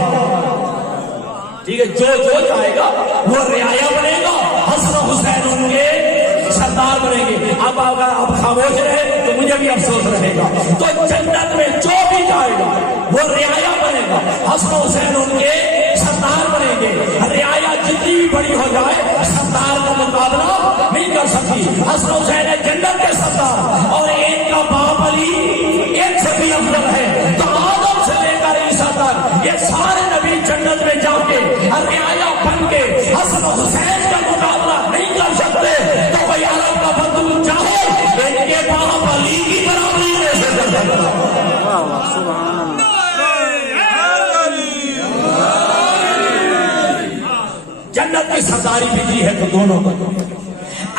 ٹھیک ہے, جو جائے گا وہ رعایا بنے گا, حسن و حسین ان کے سردار بنے گے. اب اگر آپ خاموش رہے تو مجھے بھی افسوس رہے گا. تو جنت میں جو بھی جائے گا وہ رعایا بنے گا, حسن و حسین ان کے سردار بنے گے. رعایا جتنی بھی بڑی ہو جائے سردار کا مقابلہ نہیں کر سکتی. حسن حسین ہے جنت کے سردار, اور ایک کا باپ علی ایک سے بھی افضل ہے. تو آدم سے لے کر عیسیٰ تک یہ سارے نبی جنت میں جا کے رعایا بن کے حسن حسین کا مقابلہ نہیں کر سکتے. تو بھائی عرب کا بندو چاہے ان کے باپ علی کی برابری لے سکتے. جنت کی سرداری بھی دی ہے تو دونوں کو,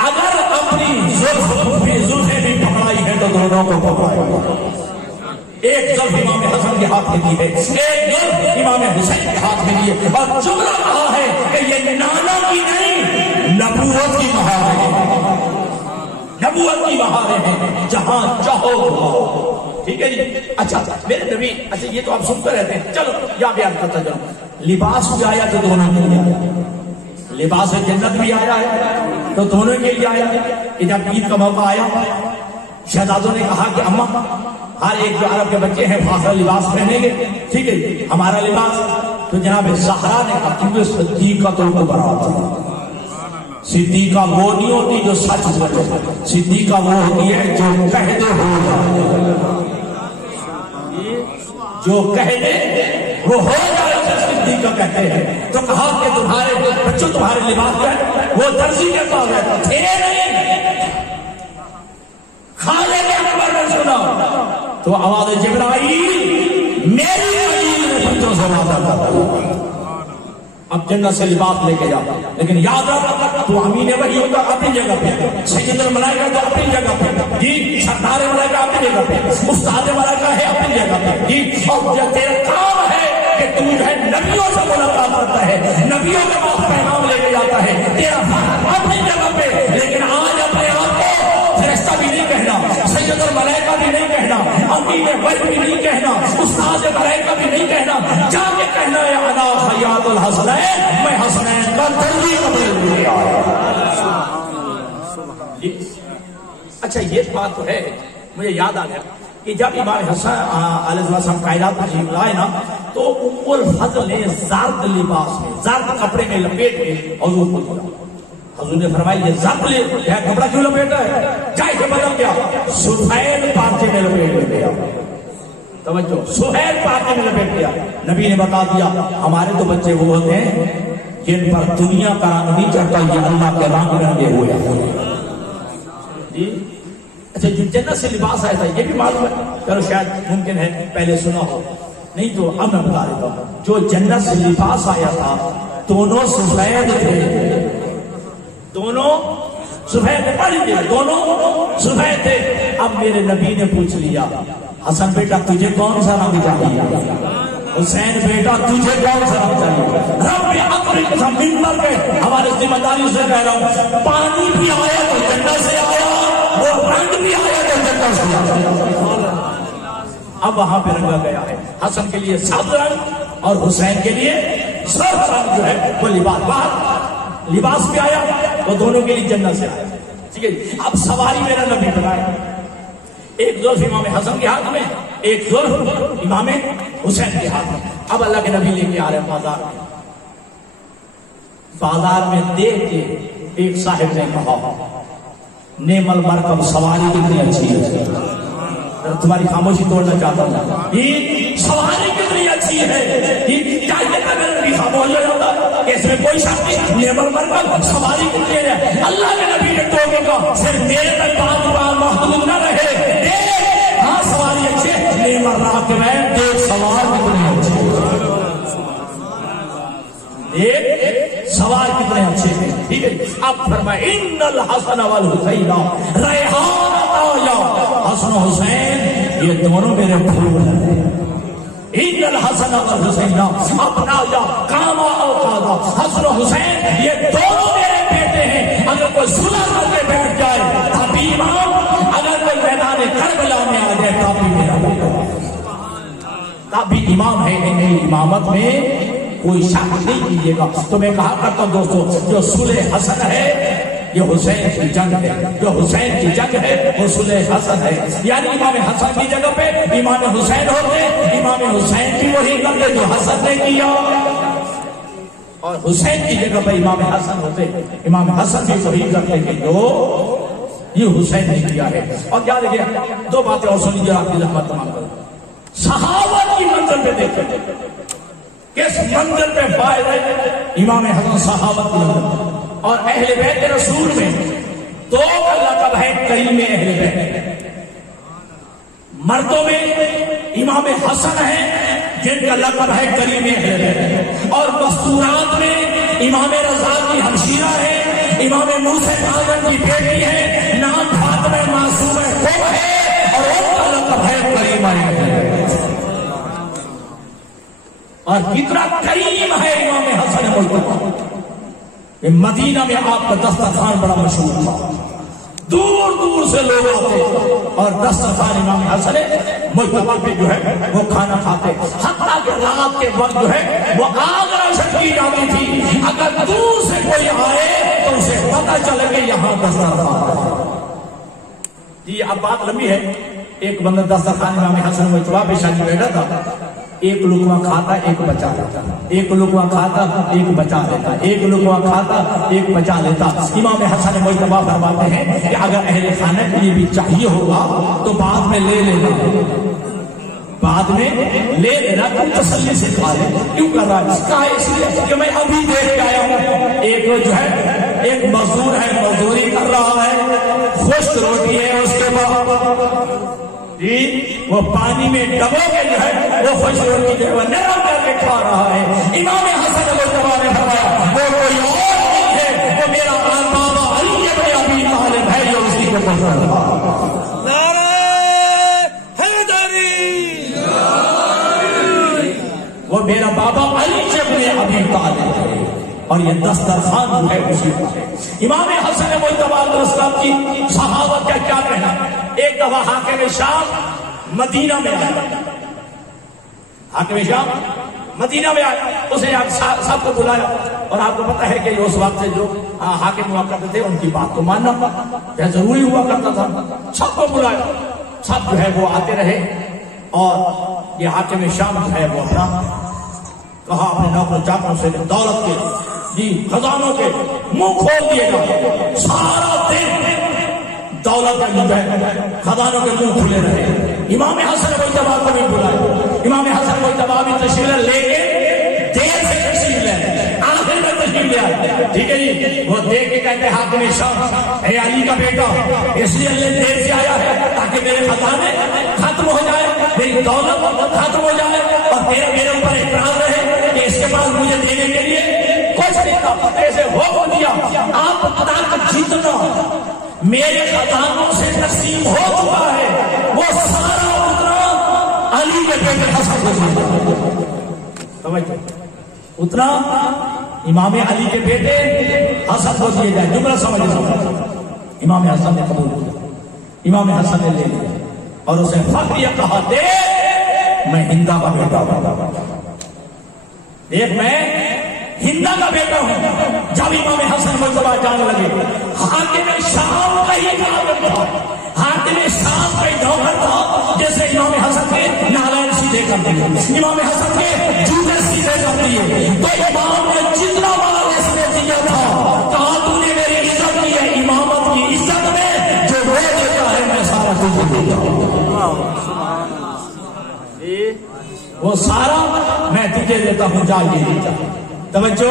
اگر اپنی زلفیں بھی پکڑائی ہے تو دونوں کو پکڑائی. ایک زلف امام حسن کے ہاتھ میں دی ہے, ایک زلف امام حسین کے ہاتھ میں دی ہے, اور جملہ کہا ہے کہ یہ نانا کی نہیں نبوت کی مہاریں ہیں, نبوت کی مہاریں ہیں, جہاں چاہو. ٹھیک ہے جی. اچھا میرے نبی, اچھا یہ تو آپ سنتے رہتے ہیں, چلو یا بیان کرتا چلو. لباس بھی آیا تو دونوں کے لیے آیا, لباس جنت بھی آیا ہے تو دونوں کے لیے آیا. کہ جب عید کا موقع آیا شہزادوں نے کہا کہ اماں ہر ایک جو عرب کے بچے ہیں فاخر لباس پہنیں گے, ٹھیک ہے ہمارا لباس. تو جناب زہرا نے کہا کیونکہ صدیقہ کو برات تھی. صدیقہ وہ نہیں ہوتی جو سچ بولے, صدیقہ وہ ہوتی ہے جو کہہ دے ہو جائے, جو کہہ دے وہ ہو جائے اسے صدیقہ کہتے ہیں. تو کہا کہ تمہارے بچوں تمہارے لباس جو ہے وہ درزی کے پاس ہے تھے نہیں. خالد اکبر نے سنا تو آواز جبرائیل میری علیل نے بچوں سے وعدہ کرتا اب جنت سے لباس لے کے جاتا. لیکن یاد رکھ تو امین وحی ہوتا اپنی جگہ پہ, سید الملائکہ تو اپنی جگہ پہ, جی سردار ملائکہ اپنی جگہ پہ, استاد ملائکہ ہے اپنی جگہ پہ, جی اور تیرا کام ہے کہ تو جو ہے نبیوں سے ملاقات کرتا ہے, نبیوں کے پاس پیغام لے کے جاتا ہے, تیرا اپنی جگہ پہ. لیکن آج اپنے آپ کو فرشتہ بھی نہیں کہنا, سید الملائکہ بھی نہیں کہنا, امین وحی بھی نہیں کہنا, استاد ملائکہ بھی نہیں کہنا, جا کے کہنا ہے انا خیاط الحسنین, میں حسنین کا درزی قبول لے آیا. اچھا یہ بات تو ہے, مجھے یاد آ گیا کہ جب امام حسن علیہ السلام کائنات تشریف لائے نا تو ام الفضل نے زرد لباس میں, زرد کپڑے میں لپیٹ کے حضور کو دیا. حضور نے فرمایا یہ زرد کپڑا کیوں لپیٹا ہے, جائے کے بدل گیا سفید پارچے میں لپیٹ گیا. توجہ, سفید پارچے میں لپیٹ گیا. نبی نے بتا دیا ہمارے تو بچے وہ ہوتے ہیں جن پر دنیا کا رنگ نہیں چڑھتا, یہ اللہ کے رنگ رنگے ہوئے. جی اچھا جو جنت سے لباس آیا تھا یہ بھی معلوم ہے, چلو شاید ممکن ہے پہلے سنا ہو, نہیں تو اب میں بتا دیتا ہوں. جو جنت سے لباس آیا تھا دونوں سفید تھے, دونوں سفید تھے, دونوں سفید تھے. اب میرے نبی نے پوچھ لیا حسن بیٹا تجھے کون سا رنگ چاہیے, حسین بیٹا تجھے کون سا رنگ چاہیے. رب اکرم کا منبر پہ ہمارے ذمہ داری سے کہہ رہا ہوں, پانی بھی آیا تو جنت سے آیا, وہ رنگ بھی آیا تو جنت سے آیا. اب وہاں پہ رنگا گیا ہے, حسن کے لیے سبز رنگ اور حسین کے لیے سرخ رنگ جو ہے وہ لباس, باہر لباس بھی آیا, وہ دونوں کے لیے جنت سے آیا. ٹھیک ہے, اب سواری میرا نبی بنائے, ایک زلف امام حسن کے ہاتھ میں, ایک زلف امام حسین کے ہاتھ میں. اب اللہ کے نبی لے کے آ رہے ہیں بازار میں. بازار میں دیکھ کے ایک صاحب نے کہا نعم المرکب, سواری کتنی اچھی ہے. تمہاری خاموشی توڑنا چاہتا ہوں, یہ سواری کتنی اچھی ہے. کیا یہ میرا نبی خاموش ہو جاتا ہے کہ اس میں کوئی شک نہیں, نعم المرکب سواری کتنی ہے. اللہ کے نبی نے ٹوکے کا صرف میرے تک بات محدود نہ رہے, ہاں سواری اچھی ہے, نعم الراکبین, دیکھ سوار کتنے اچھے, ایک سوار کتنے اچھے ہیں. ٹھیک ہے, اب فرمائے ان الحسن والحسین ریحان آیا, حسن و حسین یہ دونوں میرے پھول ہیں. ان الحسن والحسین اپنا یا کاما اوقادا، حسن و حسین یہ دونوں میرے بیٹے ہیں، اگر کوئی صلح کر کے بیٹھ جائے تبھی امام، اگر کوئی میدان کربلا میں آ جائے تبھی میرا بیٹا، تبھی امام ہے۔ میری امامت میں کوئی شک نہیں کیجیے گا۔ تو میں کہا کرتا ہوں دوستو، جو صلح حسن ہے یہ حسین کی جنگ ہے، جو حسین کی جنگ ہے وہ صلح حسن ہے، یعنی امام حسن کی جگہ پہ امام حسین ہوتے، امام حسین بھی وہی کرتے جو حسن نے کیا، اور حسین کی جگہ پہ امام حسن ہوتے، امام حسن بھی وہی کرتے کہ جو یہ حسین نے کیا ہے۔ اور کیا دیکھیں، دو باتیں اور سن لیجیے، آپ کی رحمت تمام کرو۔ صحابہ کی منزل پہ دیکھیں، کس منزل پہ فائد ہے امام حسن صحابہ کی منزل، اور اہل بیت رسول میں دو کا لقب ہے کریم اہل بیت، مردوں میں امام حسن ہے جن کا لقب ہے کریم اہل بیت، اور مستورات میں امام رضا کی ہمشیرہ ہے، امام موسیٰ کاظم کی بیٹی ہے، نام فاطمہ معصومہ خوب ہے، اور ان کا لقب ہے کریم اہل بیت۔ اور کتنا کریم ہے امام حسن مجتبی، مدینہ میں آپ کا دسترخوان بڑا مشہور تھا، دور دور سے لوگ آتے اور دسترخوان امام حسن مجتبی پہ جو ہے وہ کھانا کھاتے، حتیٰ کہ رات کے وقت جو ہے وہ آگ روشن کی جاتی تھی، اگر دور سے کوئی آئے تو اسے پتہ چلے کہ یہاں دسترخوان۔ جی اب بات لمبی ہے، ایک بندہ دسترخوان امام حسن مجتبی پہ شاید بیٹھا تھا، ایک لقمہ کھاتا ایک بچا لیتا، ایک لقمہ کھاتا ایک بچا لیتا، ایک لقمہ کھاتا ایک بچا لیتا۔ امام حسن مجتبی فرماتے ہیں کہ اگر اہل خانہ کے لیے بھی چاہیے ہوگا تو بعد میں لے لینا، بعد میں لے لینا، تم تسلی سے کھا لے۔ کیوں کر رہا ہے؟ کہا اس لیے کہ میں ابھی دیکھ کے آیا ہوں، ایک جو ہے ایک مزدور ہے، مزدوری کر رہا ہے، خشک روٹی ہے اس کے بعد وہ پانی میں ڈبو کے جو ہے وہ خوش روٹی جو ہے وہ نرم کر کے کھا رہا ہے۔ امام حسن مجتبی نے فرمایا وہ کوئی اور نہیں ہے، وہ میرا بابا علی ابن ابی طالب ہے جو اسی کو پسند تھا۔ نعرہ حیدری، وہ میرا بابا علی ابن ابی طالب ہے، اور یہ دسترخوان جو ہے اسی کا ہے۔ امام حسن مجتبی علیہ السلام کی صحابت کا کیا کہنا؟ ایک دفعہ حاکم شام مدینہ میں آیا، حاکم شام مدینہ میں آیا، اسے آپ سب کو بلایا، اور آپ کو پتہ ہے کہ اس وقت سے جو حاکم ہوا کرتے تھے ان کی بات کو ماننا یہ ضروری ہوا کرتا تھا، سب کو بلایا، سب جو ہے وہ آتے رہے، اور یہ حاکم شام جو ہے وہ اپنا کہا اپنے نوکر چاکروں سے دولت کے جی خزانوں کے منہ کھول دیے گا، سارا دن دولت جو ہے خزانوں کے منہ کھلے رہے۔ امام حسن مجتبی کو بھی بلائے، امام حسن مجتبی بھی تشریف لے کے دیر سے تشریف لے، آخر میں تشریف لے آئے، ٹھیک ہے جی، وہ دیکھ کے کہتے ہیں حاکم شام اے علی کا بیٹا، اس لیے اللہ دیر سے آیا ہے تاکہ میرے خزانے ختم ہو جائے، میری دولت ختم ہو جائے، اور میرے اوپر اعتراض رہے کہ اس کے بعد مجھے دینے کے لیے کچھ نہیں تھا، ایسے ہو دیا، آپ تک جتنا میرے خزانوں سے تقسیم ہو چکا ہے وہ سارا اتنا علی کے بیٹے حسن کو دیا، اتنا امام علی کے بیٹے حسن کو دیے جائے۔ جملہ سمجھ لو، امام حسن نے قبول کیا، امام حسن نے لے لیا، اور اسے فخر یہ کہا دے میں ہندا کا بیٹا ہوں، دیکھ میں ہندا کا بیٹا ہوں۔ جب امام حسن مجتبی جانے لگے، حاکم شام کا ہی نوکر تھا، حاکم شام کا ہی نوکر تھا، جیسے امام حسن کے نالین سیدھے کر دیے، امام حسن کے جوتے سیدھے کر دیے، تو امام نے جتنا مال اس نے دیا تھا کہا تو نے میری عزت کی ہے، امامت کی عزت میں جو وہ دیتا ہے میں سارا تجھے دیتا ہوں، وہ سارا میں تجھے دیتا ہوں، جا یہ دیتا ہوں۔ توجہ،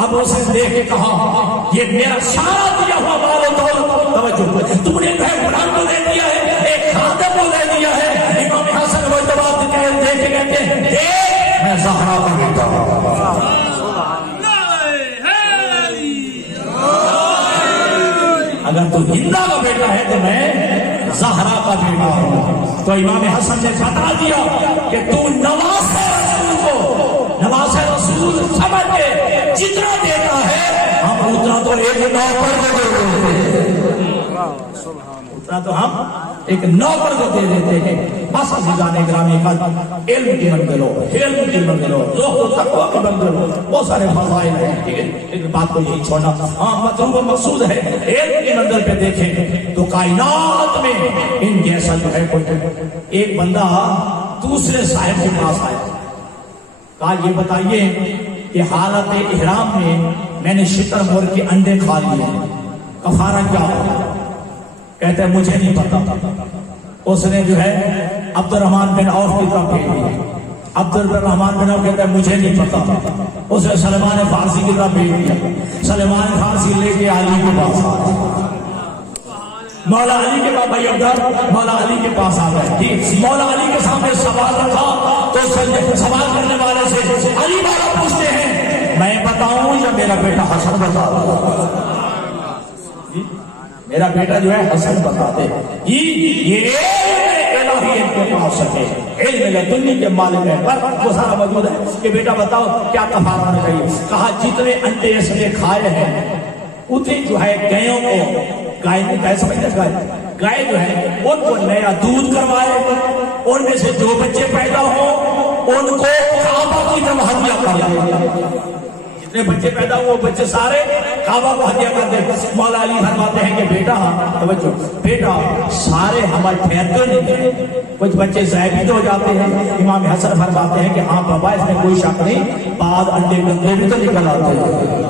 اب اسے دیکھ کے کہا یہ میرا سارا دیا ہوا مال و دولت، توجہ تم نے غلام کو دے دیا ہے، ایک خادم کو دے دیا ہے۔ امام حسن مجتبی دیکھ کے کہتے ہیں دیکھ میں زہرا کا بیٹا ہوں، اگر تو ہندا کا بیٹا ہے تو میں زہرا کا بیٹا ہوں۔ تو امام حسن نے بتا دیا کہ تو نواز رسول کو، نواز رسول سمجھ کے جتنا دیتا ہے ہم اتنا تو ایک نوکر کو دے دیتے ہیں، اتنا تو ہم ایک نوکر کو دے دیتے ہیں۔ بس عزیزان گرامی کا علم کی منزل ہو، علم کی منزل ہو، ذوق و تقویٰ کی منزل ہو، بہت سارے فضائل ہیں، ایک بات کو یہی چھوڑنا ہاں مطلوب و مقصود ہے۔ علم کی منزل پہ دیکھیں تو کائنات میں ان جیسا جو ہے کوئی، ایک بندہ دوسرے صاحب کے پاس آیا، کہا یہ بتائیے کہ حالت احرام میں نے شکر مور کے انڈے کھا لیے، کفارہ کیا ہو؟ کہتے ہیں مجھے نہیں پتا۔ اس نے جو ہے عبد الرحمن بن عوف کی طرف بھیج دیا، عبد الرحمن بن عوف کہتا ہے مجھے نہیں پتا۔ اس نے سلمان فارسی کی طرف بھیج دیا، سلمان فارسی لے کے علی کے پاس آیا، مولا علی کے پاس، بھائی عبداللہ مولا علی کے پاس آ گئے، مولا علی کے سامنے سوال رکھا تو سوال کرنے والے سے علی والا پوچھتے ہیں میں بتاؤں یا میرا بیٹا حسن بتا دو؟ میرا بیٹا جو ہے حسن بتاتے یہ الہی ان کے پاس ہے، علم لدنی کے مالک ہے، پر وہ سارا موجود ہے کہ بیٹا بتاؤ کیا کفارہ ہونا چاہیے؟ کہا جتنے انڈے اس نے کھائے ہیں اتنی جو ہے گایوں کو، گائے کو گائے سمجھتے گائے جو ہے ان کو نیا دودھ کروائے، ان میں سے جو بچے پیدا ہوں ان کو کعبہ کی طرف ہدیہ کروائے، جتنے بچے پیدا ہوئے وہ بچے سارے کعبہ کو ہدیہ کر دے۔ مولا علی فرماتے ہیں کہ بیٹا توجہ، بیٹا سارے ہمارے ٹھہرتے نہیں، کچھ بچے ضائع بھی تو ہو جاتے ہیں۔ امام حسن فرماتے ہیں کہ ہاں بابا اس میں کوئی شک نہیں، بعض انڈے گندے بھی تو نکل آتے ہیں،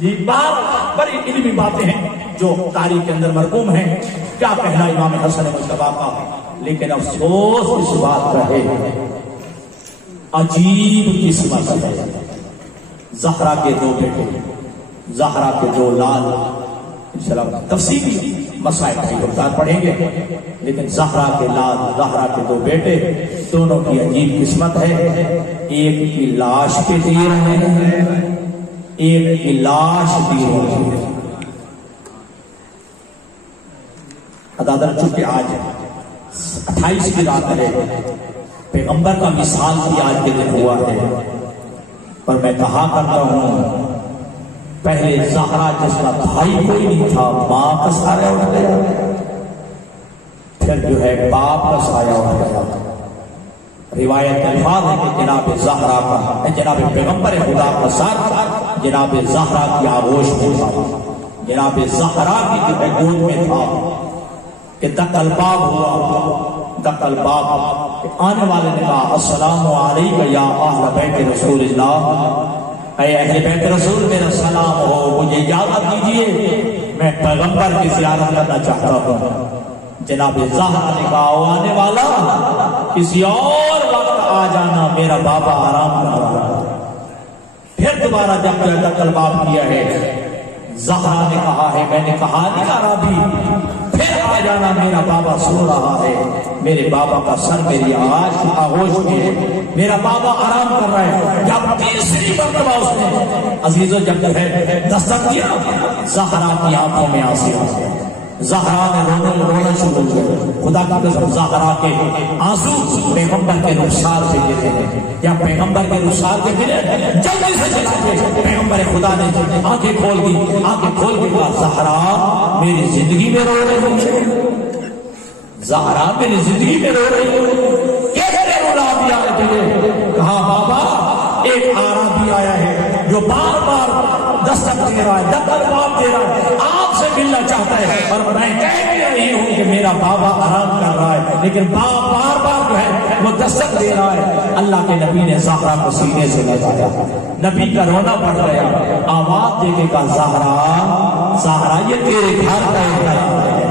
جی بات بڑی علمی باتیں ہیں جو تاریخ کے اندر مرقوم ہیں۔ کیا کہنا امام حسن مجتبیٰ کا، لیکن افسوس اس بات کا ہے عجیب قسمت ہے، زہرا کے دو بیٹے، زہرا کے دو لال، انشاءاللہ تفصیلی مسائل کی گفتگو پڑھیں گے، لیکن زہرا کے لال، زہرا کے دو بیٹے، دونوں کی عجیب قسمت ہے۔ ایک کی لاش پہ تیر ہے، ایک کی لاش تیر ہے۔ عدالت چونکہ آج 28 کی رات ہے، پیغمبر کا مثال بھی آج کے دن ہوا ہے، پر میں کہا کرتا ہوں پہلے زہرا جس کا بھائی کوئی نہیں تھا، ماں کا سایہ اٹھ گیا، پھر جو ہے باپ کا سایہ اٹھ گیا۔ روایت الفاظ ہے کہ جناب زہرا کا، جناب پیغمبر خدا کا سر جناب زہرا کی آغوش میں تھا، جناب زہرا کی جو ہے گود میں تھا کہ دقل باب ہوا، دقل باب آنے والے نے کہا السلام علیکم یا اہل بیت رسول اللہ، اے اہل بیت رسول میرا سلام ہو، مجھے اجازت دیجیے میں پیغمبر کی زیارت کرنا چاہتا ہوں۔ جناب زہرا نے کہا آنے والا کسی اور وقت آ جانا، میرا بابا آرام کر رہا ہے۔ پھر دوبارہ جب دقل باب کیا ہے، زہرا نے کہا ہے میں نے کہا نہیں عربی، پھر آ جانا میرا بابا سو رہا ہے، میرے بابا کا سر میری آغوش میں ہے، میرا بابا آرام کر رہا ہے۔ جب تیسری مرتبہ اس نے عزیزو جب ہے دستک دیا، زہرا کی آنکھوں میں آنسو آ گئے، زہرا نے رونا شروع کیا۔ خدا کی قسم زہرا کے آنسو پیغمبر کے رخسار سے گرے ہیں، یا پیغمبر کے رخسار سے گرے، جلدی سے چلا کے پیغمبر خدا نے آنکھیں کھول دی، آنکھیں کھول کے کہا زہرا میری زندگی میں رو رہی ہے، زہرا میری زندگی میں رو رہی ہے، کیسے رونا بھی آیا تجھے؟ کہا بابا ایک عربی آیا ہے جو بار بار دستک دے رہا ہے، دقل باب دے رہا ہے، آپ سے ملنا چاہتا ہے، اور میں کہہ رہی ہوں کہ میرا بابا آرام کر رہا ہے، لیکن باپ بار بار جو ہے وہ دستک دے رہا ہے۔ اللہ کے نبی نے زہرا کو سینے سے لگایا، نبی کا رونا پڑ گیا، آواز دے کے کہا زہرا زہرا یہ تیرے گھر کا احترام ہے،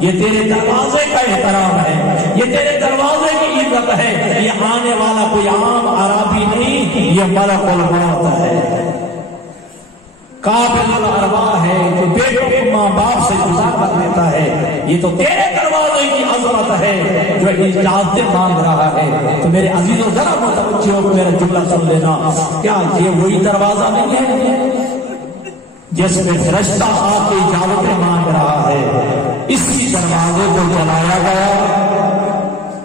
یہ تیرے دروازے کا احترام ہے، یہ تیرے دروازے کی عزت ہے، یہ آنے والا کوئی عام عربی نہیں، یہ ملک الموت ہے، قابل الارواح ہے، جو بیٹوں کو ماں باپ سے جدا کر دیتا ہے، یہ تو تیرے دروازے کی عظمت ہے جو اجازت مانگ رہا ہے۔ تو میرے عزیزوں ذرا متوجہ ہو میرا جملہ سن لینا، کیا یہ وہی دروازہ نہیں ہے جس میں فرشتہ آ کے اجازتیں مانگ رہا ہے؟ اسی دروازے کو جلایا گیا،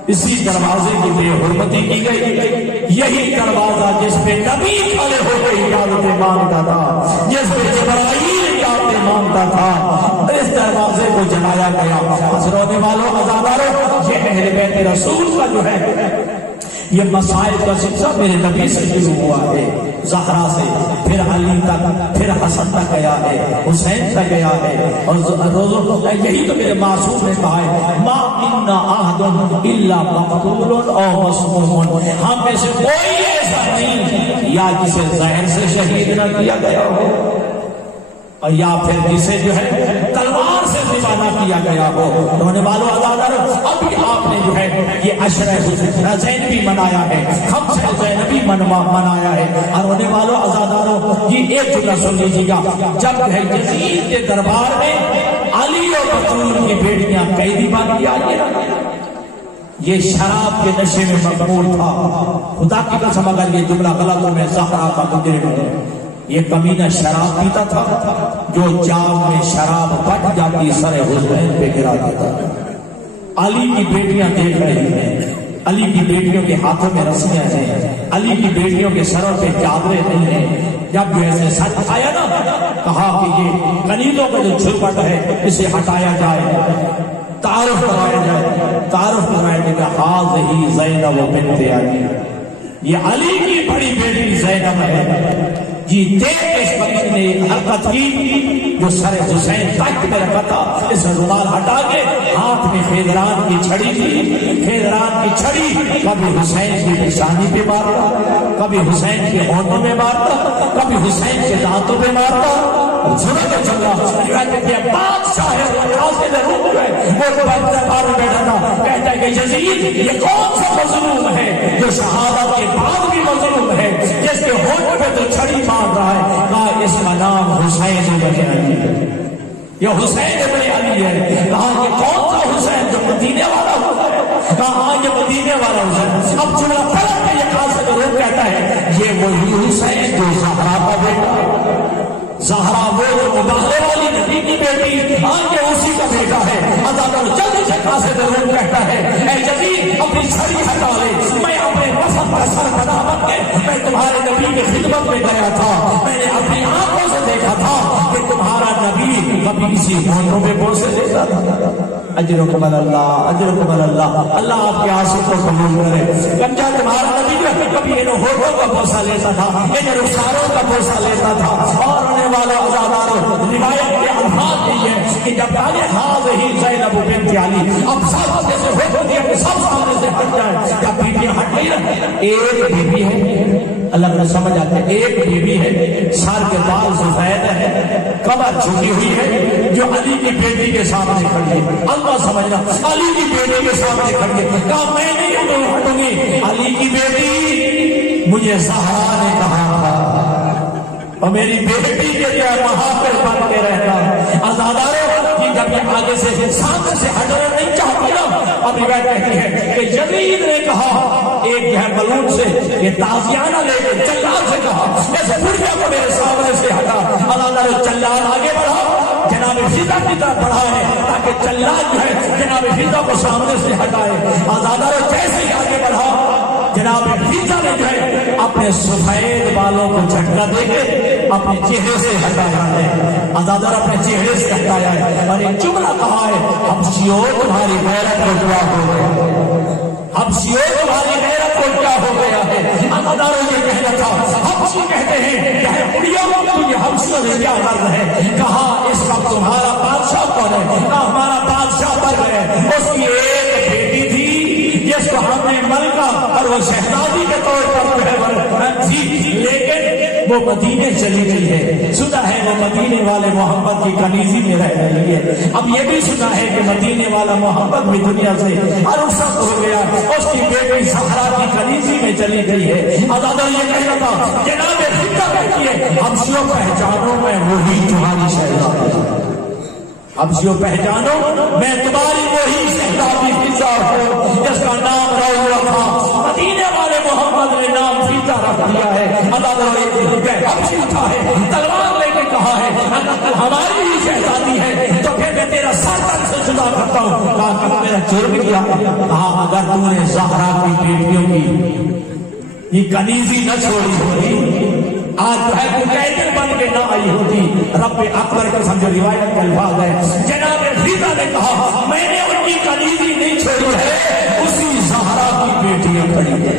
اسی دروازے کی بے حرمتی کی گئی۔ یہی دروازہ جس پہ نبی کھڑے ہو کے اجازتیں مانگتا تھا، جس پہ جبرائیل اجازتیں مانگتا تھا، اس دروازے کو جلایا گیا۔ رونے والوں، عزاداروں، یہ اہل بیت رسول کا جو ہے یہ مسائل کا سلسلہ میرے نبی سے شروع ہوا ہے، زہرا سے، پھر علی تک، پھر حسن تک گیا ہے، حسین تک گیا ہے، اور یہی تو میرے معصوم نے کہا ہے، ما منا احد الا مقتول او مسموم، ہم میں سے کوئی ایسا نہیں یا جسے زہر سے شہید نہ کیا گیا ہو، اور یا پھر جسے جو ہے تلوار سے ذبح نہ کیا گیا ہو۔ رونے والوں، عزاداروں، ابھی آپ نے جو ہے یہ عشرہ زینبی منایا ہے، خمسہ زینبی منایا ہے، اور رونے والوں، عزاداروں، یہ ایک جملہ سن لیجیے گا، جب ہے یزید کے دربار میں علی اور بطول کی بیٹیاں قیدی بن گیا، یہ شراب کے نشے میں مغمور تھا۔ خدا کی قسم اگر یہ جملہ غلط ہو میں زہرا کا مجرم ہوں۔ یہ کمینہ شراب پیتا تھا، جو جام میں شراب بٹ جاتی سر حسین پہ گرا دیتا تھا۔ علی کی بیٹیاں دیکھ رہی ہیں، علی کی بیٹیوں کے ہاتھوں میں رسیاں ہیں، علی کی بیٹیوں کے سروں پہ چادریں نہیں ہیں۔ جب جو ایسے سچ آیا نا، کہا کہ یہ کنیزوں کا جو چھلکٹ ہے اسے ہٹایا جائے، تعارف کرایا جائے، تعارف کرایا جائے کہ ہاذہ زینب بنت علی، یہ علی کی بڑی بیٹی زینب ہے۔ جی دیکھ اس وقت نے حرکت کی جو سر حسین تک میں رکھا تھا، اس رومال ہٹا کے ہاتھ میں خیدران کی چھڑی تھی، خیدران کی چھڑی کبھی حسین کی پیشانی پہ مارتا، کبھی حسین کے ہونٹوں میں مارتا، کبھی حسین کے دانتوں پہ مارتا۔ ضرورت چلا بادشاہ ہے وہ دربار میں بیٹھا تھا، کہتا ہے کہ یزید یہ کون سا مظلوم ہے جو شہادت کے بعد بھی مظلوم ہے، جس کے ہونٹ پہ تو چھڑی مار رہا ہے؟ کہا اس کا نام حسین ابن علی ہے، یہ حسین ابن علی ہے۔ کہا یہ کون سا حسین جو مدینے والا ہوتا ہے؟ کہا ہاں یہ مدینے والا حسین۔ اب جملہ پلٹ کے یہ خاص ضرور کہتا ہے یہ وہی حسین جو زہرا کا بیٹا، زہرا وہ جو مباہلے والی نبی کی بیٹی، آج کے اسی کا بیٹا ہے۔ عزادار جلدی سے خاص ضرور کہتا ہے اے یزید اپنی چھڑی ہٹا لے، میں اپنے وفد کا سربراہ بن کے میں تمہارے نبی کی خدمت میں گیا تھا، میں نے اپنی آنکھوں سے دیکھا تھا کہ تمہارا نبی کبھی کسی ہونٹوں میں بوسے دیتا تھا۔ اجرکم اللہ، اجرکم اللہ، اللہ آپ کے آنسو کو قبول کرے۔ گنجا تمہارا نبی جو ہے کبھی ان ہونٹوں کا بوسہ لیتا تھا، ان رخساروں کا بوسہ لیتا تھا، اور انہیں والا عزاداروں روایت کے الفاظ بھی ہے کہ جب کہا ہاذہ زینب بنت علی، اب سب جیسے ہو دیا کہ سب سامنے سے ہٹ جائے، جب بیٹیاں ہٹ گئی نا، ایک بیوی ہے، اللہ نے سمجھ آتے ہیں، ایک بیوی ہے، سر کے بال سفید ہے، کمر جھکی ہوئی ہے، جو علی کی بیٹی کے سامنے کھڑی ہے۔ اللہ سمجھنا، علی کی بیٹی کے سامنے کھڑی ہے، کہا میں نہیں ہٹوں گی، علی کی بیٹی مجھے زہرا نے کہا تھا اور میری بیٹی کے لیے محافظ بن کے رہنا۔ عزاداروں کی جب یہ آگے سے سامنے سے ہٹنا نہیں چاہتی نا، اب روایت کہتی ہے کہ یزید نے کہا ایک جو ہے ملوک سے یہ تازیانہ لے کے جلال سے کہا ایسے بڑھیا کو میرے سامنے سے ہٹا۔ عزاداروں جلال آگے بڑھا، جناب فضا کی طرف بڑھا ہے تاکہ جلال جو ہے جناب فضا کو سامنے سے ہٹائے۔ عزاداروں جیسے ہی آگے بڑھا، جناب فضا نے جو ہے اپنے سفید بالوں کو جھٹکا دے کے اپنے چہرے سے ہٹایا ہے، عزادار اپنے چہرے سے ہٹایا ہے، اور ایک جملہ کہا ہے حبشیوں تمہاری غیرت کو کیا ہو گیا، حبشیوں تمہاری غیرت کو کیا ہو گیا ہے۔ عزاداروں یہ کہنا تھا، حبشی کہتے ہیں کہ اڑیوں کو یہ حبشیوں سے کیا کرنا ہے؟ کہا اس وقت تمہارا بادشاہ کون ہے؟ کہا ہمارا بادشاہ بن ہے، اس کی ایک بیٹی تھی جس کو ہم نے ملکہ اور وہ شہزادی کے طور پر تھی، لیکن وہ مدینے چلی گئی ہے، سنا ہے وہ مدینے والے محمد کی کنیزی میں رہ رہی ہے۔ اب یہ بھی سنا ہے کہ مدینے والا محمد بھی دنیا سے رخصت ہو گیا، اس کی بیٹی زہرا کی کنیزی میں چلی گئی ہے۔ عزادار یہ کہنا تھا، جناب فضا کہتی ہے حبشیوں پہچانو میں وہی تمہاری شہزادی، حبشیوں پہچانو میں تمہاری وہی شہزادی فضا ہوں جس کا نام روضہ تھا، مدینے والے محمد نے نام فضا رکھ دیا ہے۔ عزادار حبشی اٹھا ہے، تلوار لے کے کہا ہے اگر تو ہماری ہی شہزادی ہے تو پھر میں تیرا سر تک سے چھوڑ بھی دیا. کہا اگر تم نے زہرا کی بیٹیوں کی یہ کنیزی نہ چھوڑی ہوتی آج جو ہے تو قیدر بن کے نہ آئی ہوتی. رب اکبر کے سمجھو روایت کے الفاظ ہے جناب فیضہ نے کہا میں نے ان کی کنیزی نہیں چھوڑی ہے, اسی زہرا کی بیٹیاں کھڑی ہیں.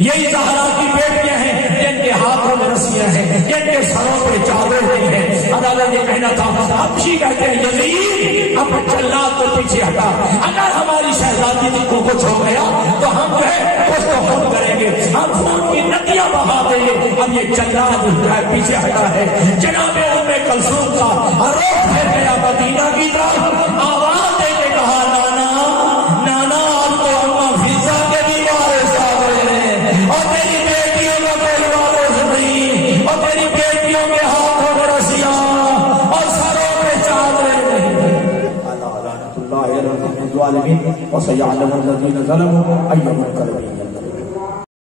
یہی زہرا کی بیٹیاں ہیں جن کے ہاتھوں میں رسیاں ہیں, جن کے سروں پہ چادر نہیں ہے. عدالت یہ کہنا تھا حبشی کہتے ہیں یزید اب جلاد کو پیچھے ہٹا, اگر ہماری شہزادی کو کچھ ہو گیا تو ہم جو ہے اس کو خون کریں گے, ہم خون کی ندیاں بہا دیں گے. اب یہ جلاد جو ہے پیچھے ہٹا ہے. جناب ام کلثوم کا روح پھر گیا مدینہ کی طرف, آواز دے کے کہا نانا نانا اب تو اما فیضہ کے بھی وارث آ گئے ہیں, اور تیری بیٹیوں کا کوئی وارث نہیں, اور تیری بیٹیوں کے ہاتھوں میں رسیاں اور سروں پہ چادریں نہیں. اللہ لعنت اللہ علی الظالمین وسيعلم الذين ظلموا أي منقلب.